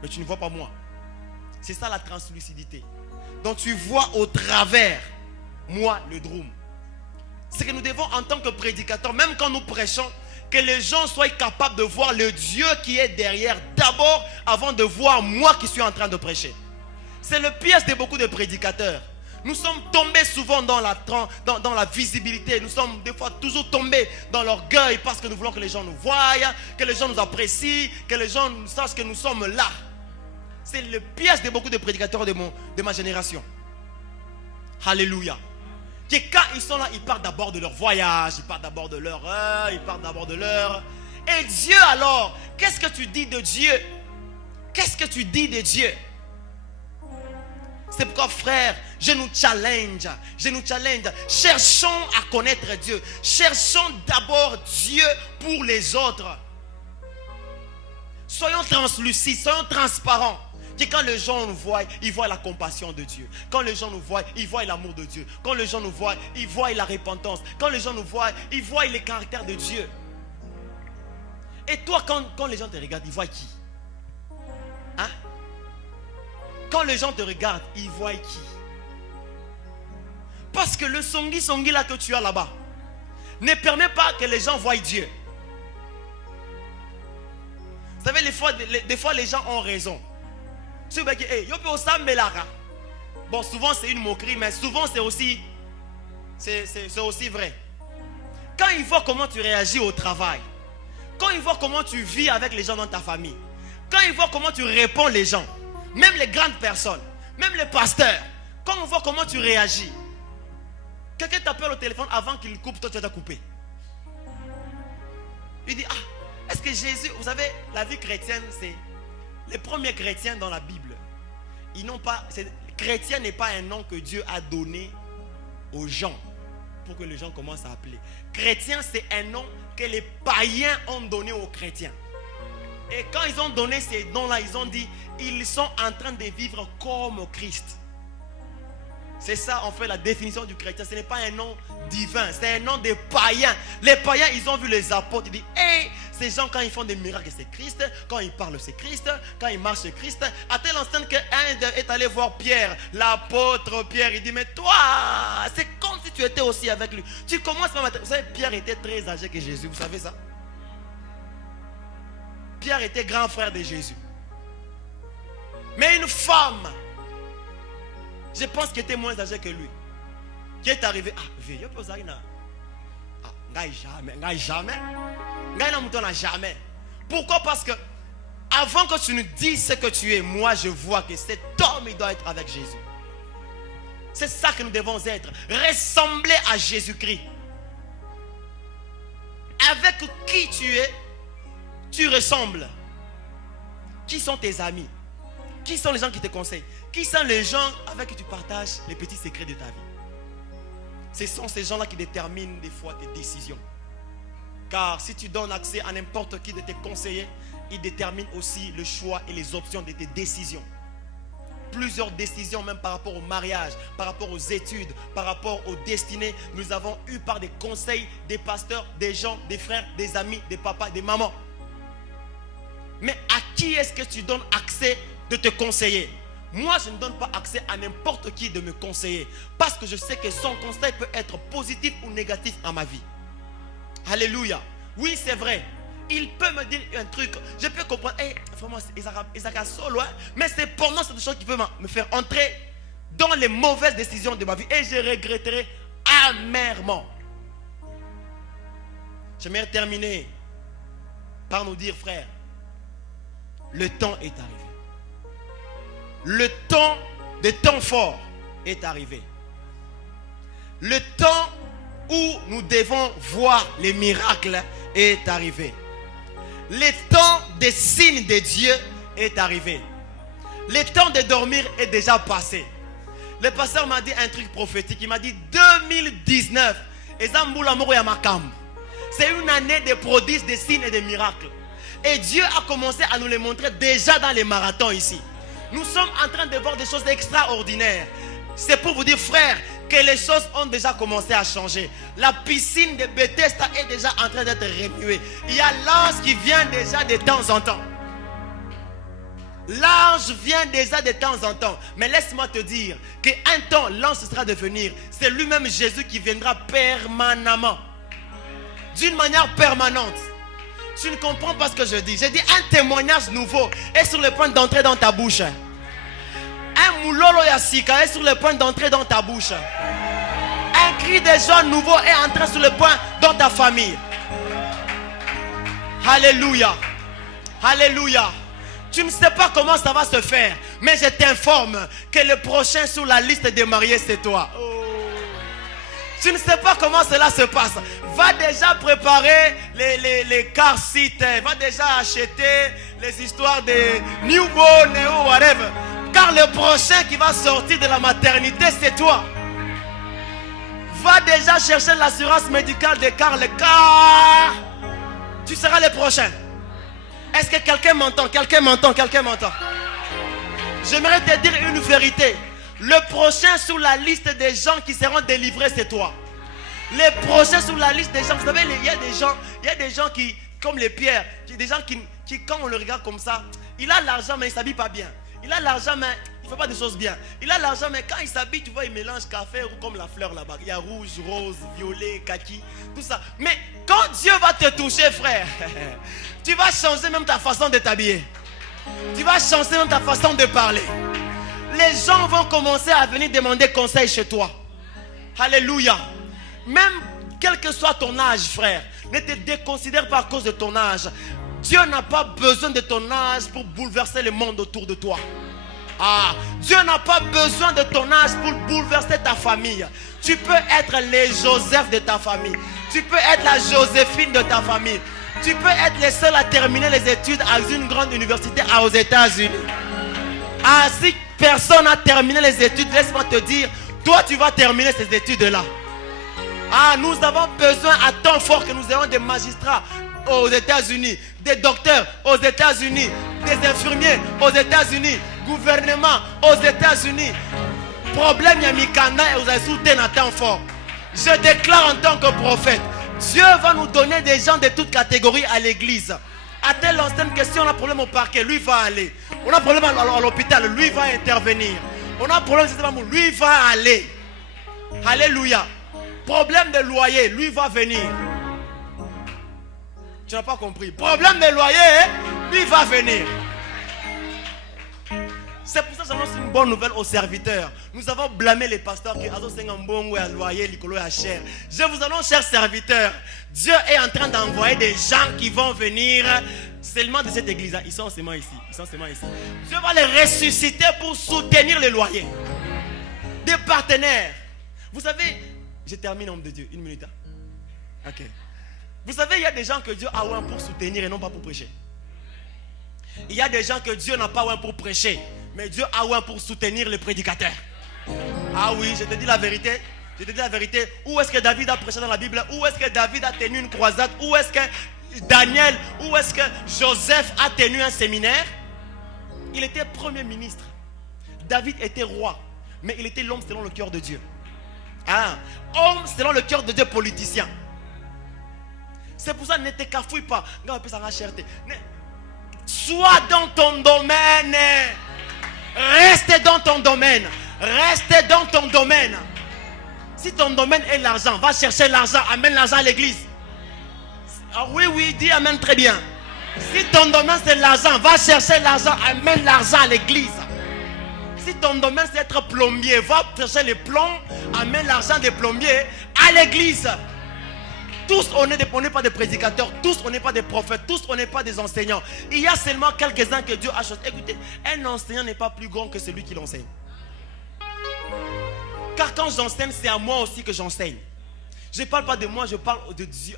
mais tu ne vois pas moi. C'est ça la translucidité. Donc tu vois au travers moi le drum. C'est que nous devons en tant que prédicateurs, même quand nous prêchons, que les gens soient capables de voir le Dieu qui est derrière d'abord avant de voir moi qui suis en train de prêcher. C'est le piège de beaucoup de prédicateurs. Nous sommes tombés souvent dans la visibilité. Nous sommes des fois toujours tombés dans l'orgueil parce que nous voulons que les gens nous voient, que les gens nous apprécient, que les gens sachent que nous sommes là. C'est le piège de beaucoup de prédicateurs de ma génération. Alléluia. Que quand ils sont là, ils parlent d'abord de leur voyage, ils parlent d'abord de leur heure, ils parlent d'abord de leur... Et Dieu alors, qu'est-ce que tu dis de Dieu? Qu'est-ce que tu dis de Dieu? C'est pourquoi, frère, je nous challenge. Cherchons à connaître Dieu. Cherchons d'abord Dieu pour les autres. Soyons translucides, soyons transparents. Que quand les gens nous voient, ils voient la compassion de Dieu. Quand les gens nous voient, ils voient l'amour de Dieu. Quand les gens nous voient, ils voient la repentance. Quand les gens nous voient, ils voient le caractère de Dieu. Et toi, quand les gens te regardent, ils voient qui? Hein? Quand les gens te regardent, ils voient qui? Parce que le songi là que tu as là-bas ne permet pas que les gens voient Dieu. Vous savez, des fois les gens ont raison. Bon, souvent c'est une moquerie, mais souvent c'est aussi vrai. Quand ils voient comment tu réagis au travail, quand ils voient comment tu vis avec les gens dans ta famille, quand ils voient comment tu réponds les gens, même les grandes personnes, même les pasteurs, quand on voit comment tu réagis, quelqu'un t'appelle au téléphone avant qu'il coupe, toi tu vas coupé. Il dit, est-ce que Jésus, vous savez, la vie chrétienne, c'est les premiers chrétiens dans la Bible. Ils n'ont pas, chrétien n'est pas un nom que Dieu a donné aux gens pour que les gens commencent à appeler. Chrétien, c'est un nom que les païens ont donné aux chrétiens. Et quand ils ont donné ces dons-là, ils ont dit, ils sont en train de vivre comme Christ. C'est ça en fait la définition du chrétien. Ce n'est pas un nom divin, c'est un nom des païens. Les païens, ils ont vu les apôtres, ils disent, hey, ces gens quand ils font des miracles, c'est Christ. Quand ils parlent, c'est Christ. Quand ils marchent, c'est Christ. À tel instant qu'un est allé voir Pierre, l'apôtre Pierre, il dit, mais toi, c'est comme si tu étais aussi avec lui. Tu commences par vous savez, Pierre était très âgé que Jésus, vous savez ça? Pierre était grand frère de Jésus. Mais une femme, je pense qu'elle était moins âgée que lui, qui est arrivée, jamais. Pourquoi? Parce que avant que tu nous dises ce que tu es, moi je vois que cet homme il doit être avec Jésus. C'est ça que nous devons être, ressembler à Jésus-Christ. Avec qui tu es, tu ressembles. Qui sont tes amis? Qui sont les gens qui te conseillent? Qui sont les gens avec qui tu partages les petits secrets de ta vie? Ce sont ces gens-là qui déterminent des fois tes décisions. Car si tu donnes accès à n'importe qui de tes conseillers, ils déterminent aussi le choix et les options de tes décisions. Plusieurs décisions même par rapport au mariage, par rapport aux études, par rapport aux destinées, nous avons eu par des conseils des pasteurs, des gens, des frères, des amis, des papas, des mamans. Mais à qui est-ce que tu donnes accès de te conseiller? Moi, je ne donne pas accès à n'importe qui de me conseiller, parce que je sais que son conseil peut être positif ou négatif à ma vie. Alléluia. Oui, c'est vrai. Il peut me dire un truc. Je peux comprendre. Hey, vraiment, Isaac solo, hein? Mais c'est pendant cette chose qui peut me faire entrer dans les mauvaises décisions de ma vie. Et je regretterai amèrement. J'aimerais terminer par nous dire, frère, le temps est arrivé. Le temps des temps forts est arrivé. Le temps où nous devons voir les miracles est arrivé. Le temps des signes de Dieu est arrivé. Le temps de dormir est déjà passé. Le pasteur m'a dit un truc prophétique. Il m'a dit 2019. C'est une année de prodiges, de signes et de miracles. Et Dieu a commencé à nous les montrer déjà dans les marathons ici. Nous sommes en train de voir des choses extraordinaires. C'est pour vous dire, frère, que les choses ont déjà commencé à changer. La piscine de Bethesda est déjà en train d'être remuée. Il y a l'ange qui vient déjà de temps en temps. L'ange vient déjà de temps en temps. Mais laisse-moi te dire qu'un temps, l'ange sera de venir. C'est lui-même Jésus qui viendra permanemment. D'une manière permanente. Tu ne comprends pas ce que je dis. Je dis un témoignage nouveau est sur le point d'entrer dans ta bouche. Un moulolo yassika est sur le point d'entrer dans ta bouche. Un cri de joie nouveau est entré sur le point dans ta famille. Alléluia. Alléluia. Tu ne sais pas comment ça va se faire, mais je t'informe que le prochain sur la liste des mariés, c'est toi. Oh. Tu ne sais pas comment cela se passe. Va déjà préparer les car seats. Va déjà acheter les histoires de newborn ou whatever. Car le prochain qui va sortir de la maternité, c'est toi. Va déjà chercher l'assurance médicale de Carl. Car tu seras le prochain. Est-ce que quelqu'un m'entend? Quelqu'un m'entend? Quelqu'un m'entend? J'aimerais te dire une vérité. Le prochain sur la liste des gens qui seront délivrés, c'est toi. Les prochains sur la liste des gens, vous savez, il y a des gens qui, comme les pierres, des gens qui, quand on le regarde comme ça, il a l'argent mais il ne s'habille pas bien. Il a l'argent mais il ne fait pas des choses bien. Il a l'argent mais quand il s'habille, tu vois, il mélange café ou comme la fleur là-bas. Il y a rouge, rose, violet, kaki, tout ça. Mais quand Dieu va te toucher, frère, tu vas changer même ta façon de t'habiller. Tu vas changer même ta façon de parler. Les gens vont commencer à venir demander conseil chez toi. Alléluia. Même quel que soit ton âge, frère, ne te déconsidère pas à cause de ton âge. Dieu n'a pas besoin de ton âge pour bouleverser le monde autour de toi. Ah, Dieu n'a pas besoin de ton âge pour bouleverser ta famille. Tu peux être les Joseph de ta famille. Tu peux être la Joséphine de ta famille. Tu peux être le seul à terminer les études à une grande université aux États-Unis. Ah, si personne n'a terminé les études, laisse-moi te dire, toi tu vas terminer ces études-là. Ah, nous avons besoin à temps fort que nous ayons des magistrats aux États-Unis, des docteurs aux États-Unis, des infirmiers aux États-Unis, gouvernement aux États-Unis. Problème Yamikanda et vous avez soutenu à temps fort. Je déclare en tant que prophète, Dieu va nous donner des gens de toutes catégories à l'église. À telle ancienne question, on a un problème au parquet, lui va aller. On a un problème à l'hôpital, lui va intervenir. On a un problème, lui va aller. Alléluia. Problème de loyer, lui va venir. Tu n'as pas compris. Problème de loyer, lui va venir. C'est pour ça que j'annonce une bonne nouvelle aux serviteurs. Nous avons blâmé les pasteurs qui ont un loyer, cher. Je vous annonce, chers serviteurs, Dieu est en train d'envoyer des gens qui vont venir seulement de cette église. Ils sont seulement ici. Dieu va les ressusciter pour soutenir les loyers. Des partenaires. Vous savez, je termine, homme de Dieu, 1 minute. Ok. Vous savez, il y a des gens que Dieu a oint pour soutenir et non pas pour prêcher. Il y a des gens que Dieu n'a pas oint pour prêcher, mais Dieu a oint pour soutenir les prédicateurs. Ah oui, je te dis la vérité. Où est-ce que David a prêché dans la Bible? Où est-ce que David a tenu une croisade? Où est-ce que Daniel, où est-ce que Joseph a tenu un séminaire? Il était premier ministre. David était roi, mais il était l'homme selon le cœur de Dieu. Ah, homme selon le cœur de Dieu, politicien. C'est pour ça, ne te cafouille pas. Sois dans ton domaine. Reste dans ton domaine. Reste dans ton domaine. Si ton domaine est l'argent, va chercher l'argent. Amène l'argent à l'église. Ah oui, dis amen très bien. Si ton domaine c'est l'argent, va chercher l'argent. Amène l'argent à l'église. Si ton domaine c'est être plombier, va chercher les plombs. Amène l'argent des plombiers à l'église. Tous, on n'est pas des prédicateurs, tous, on n'est pas des prophètes, tous, on n'est pas des enseignants. Il y a seulement quelques-uns que Dieu a choisi. Écoutez, un enseignant n'est pas plus grand que celui qui l'enseigne. Car quand j'enseigne, c'est à moi aussi que j'enseigne. Je ne parle pas de moi, je parle de Dieu.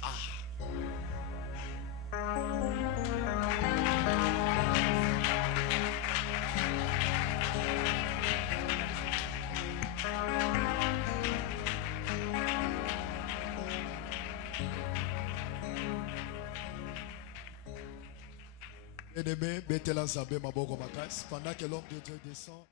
Bien-aimé, mettez l'ensemble, ma bonne pendant que l'homme de Dieu descend.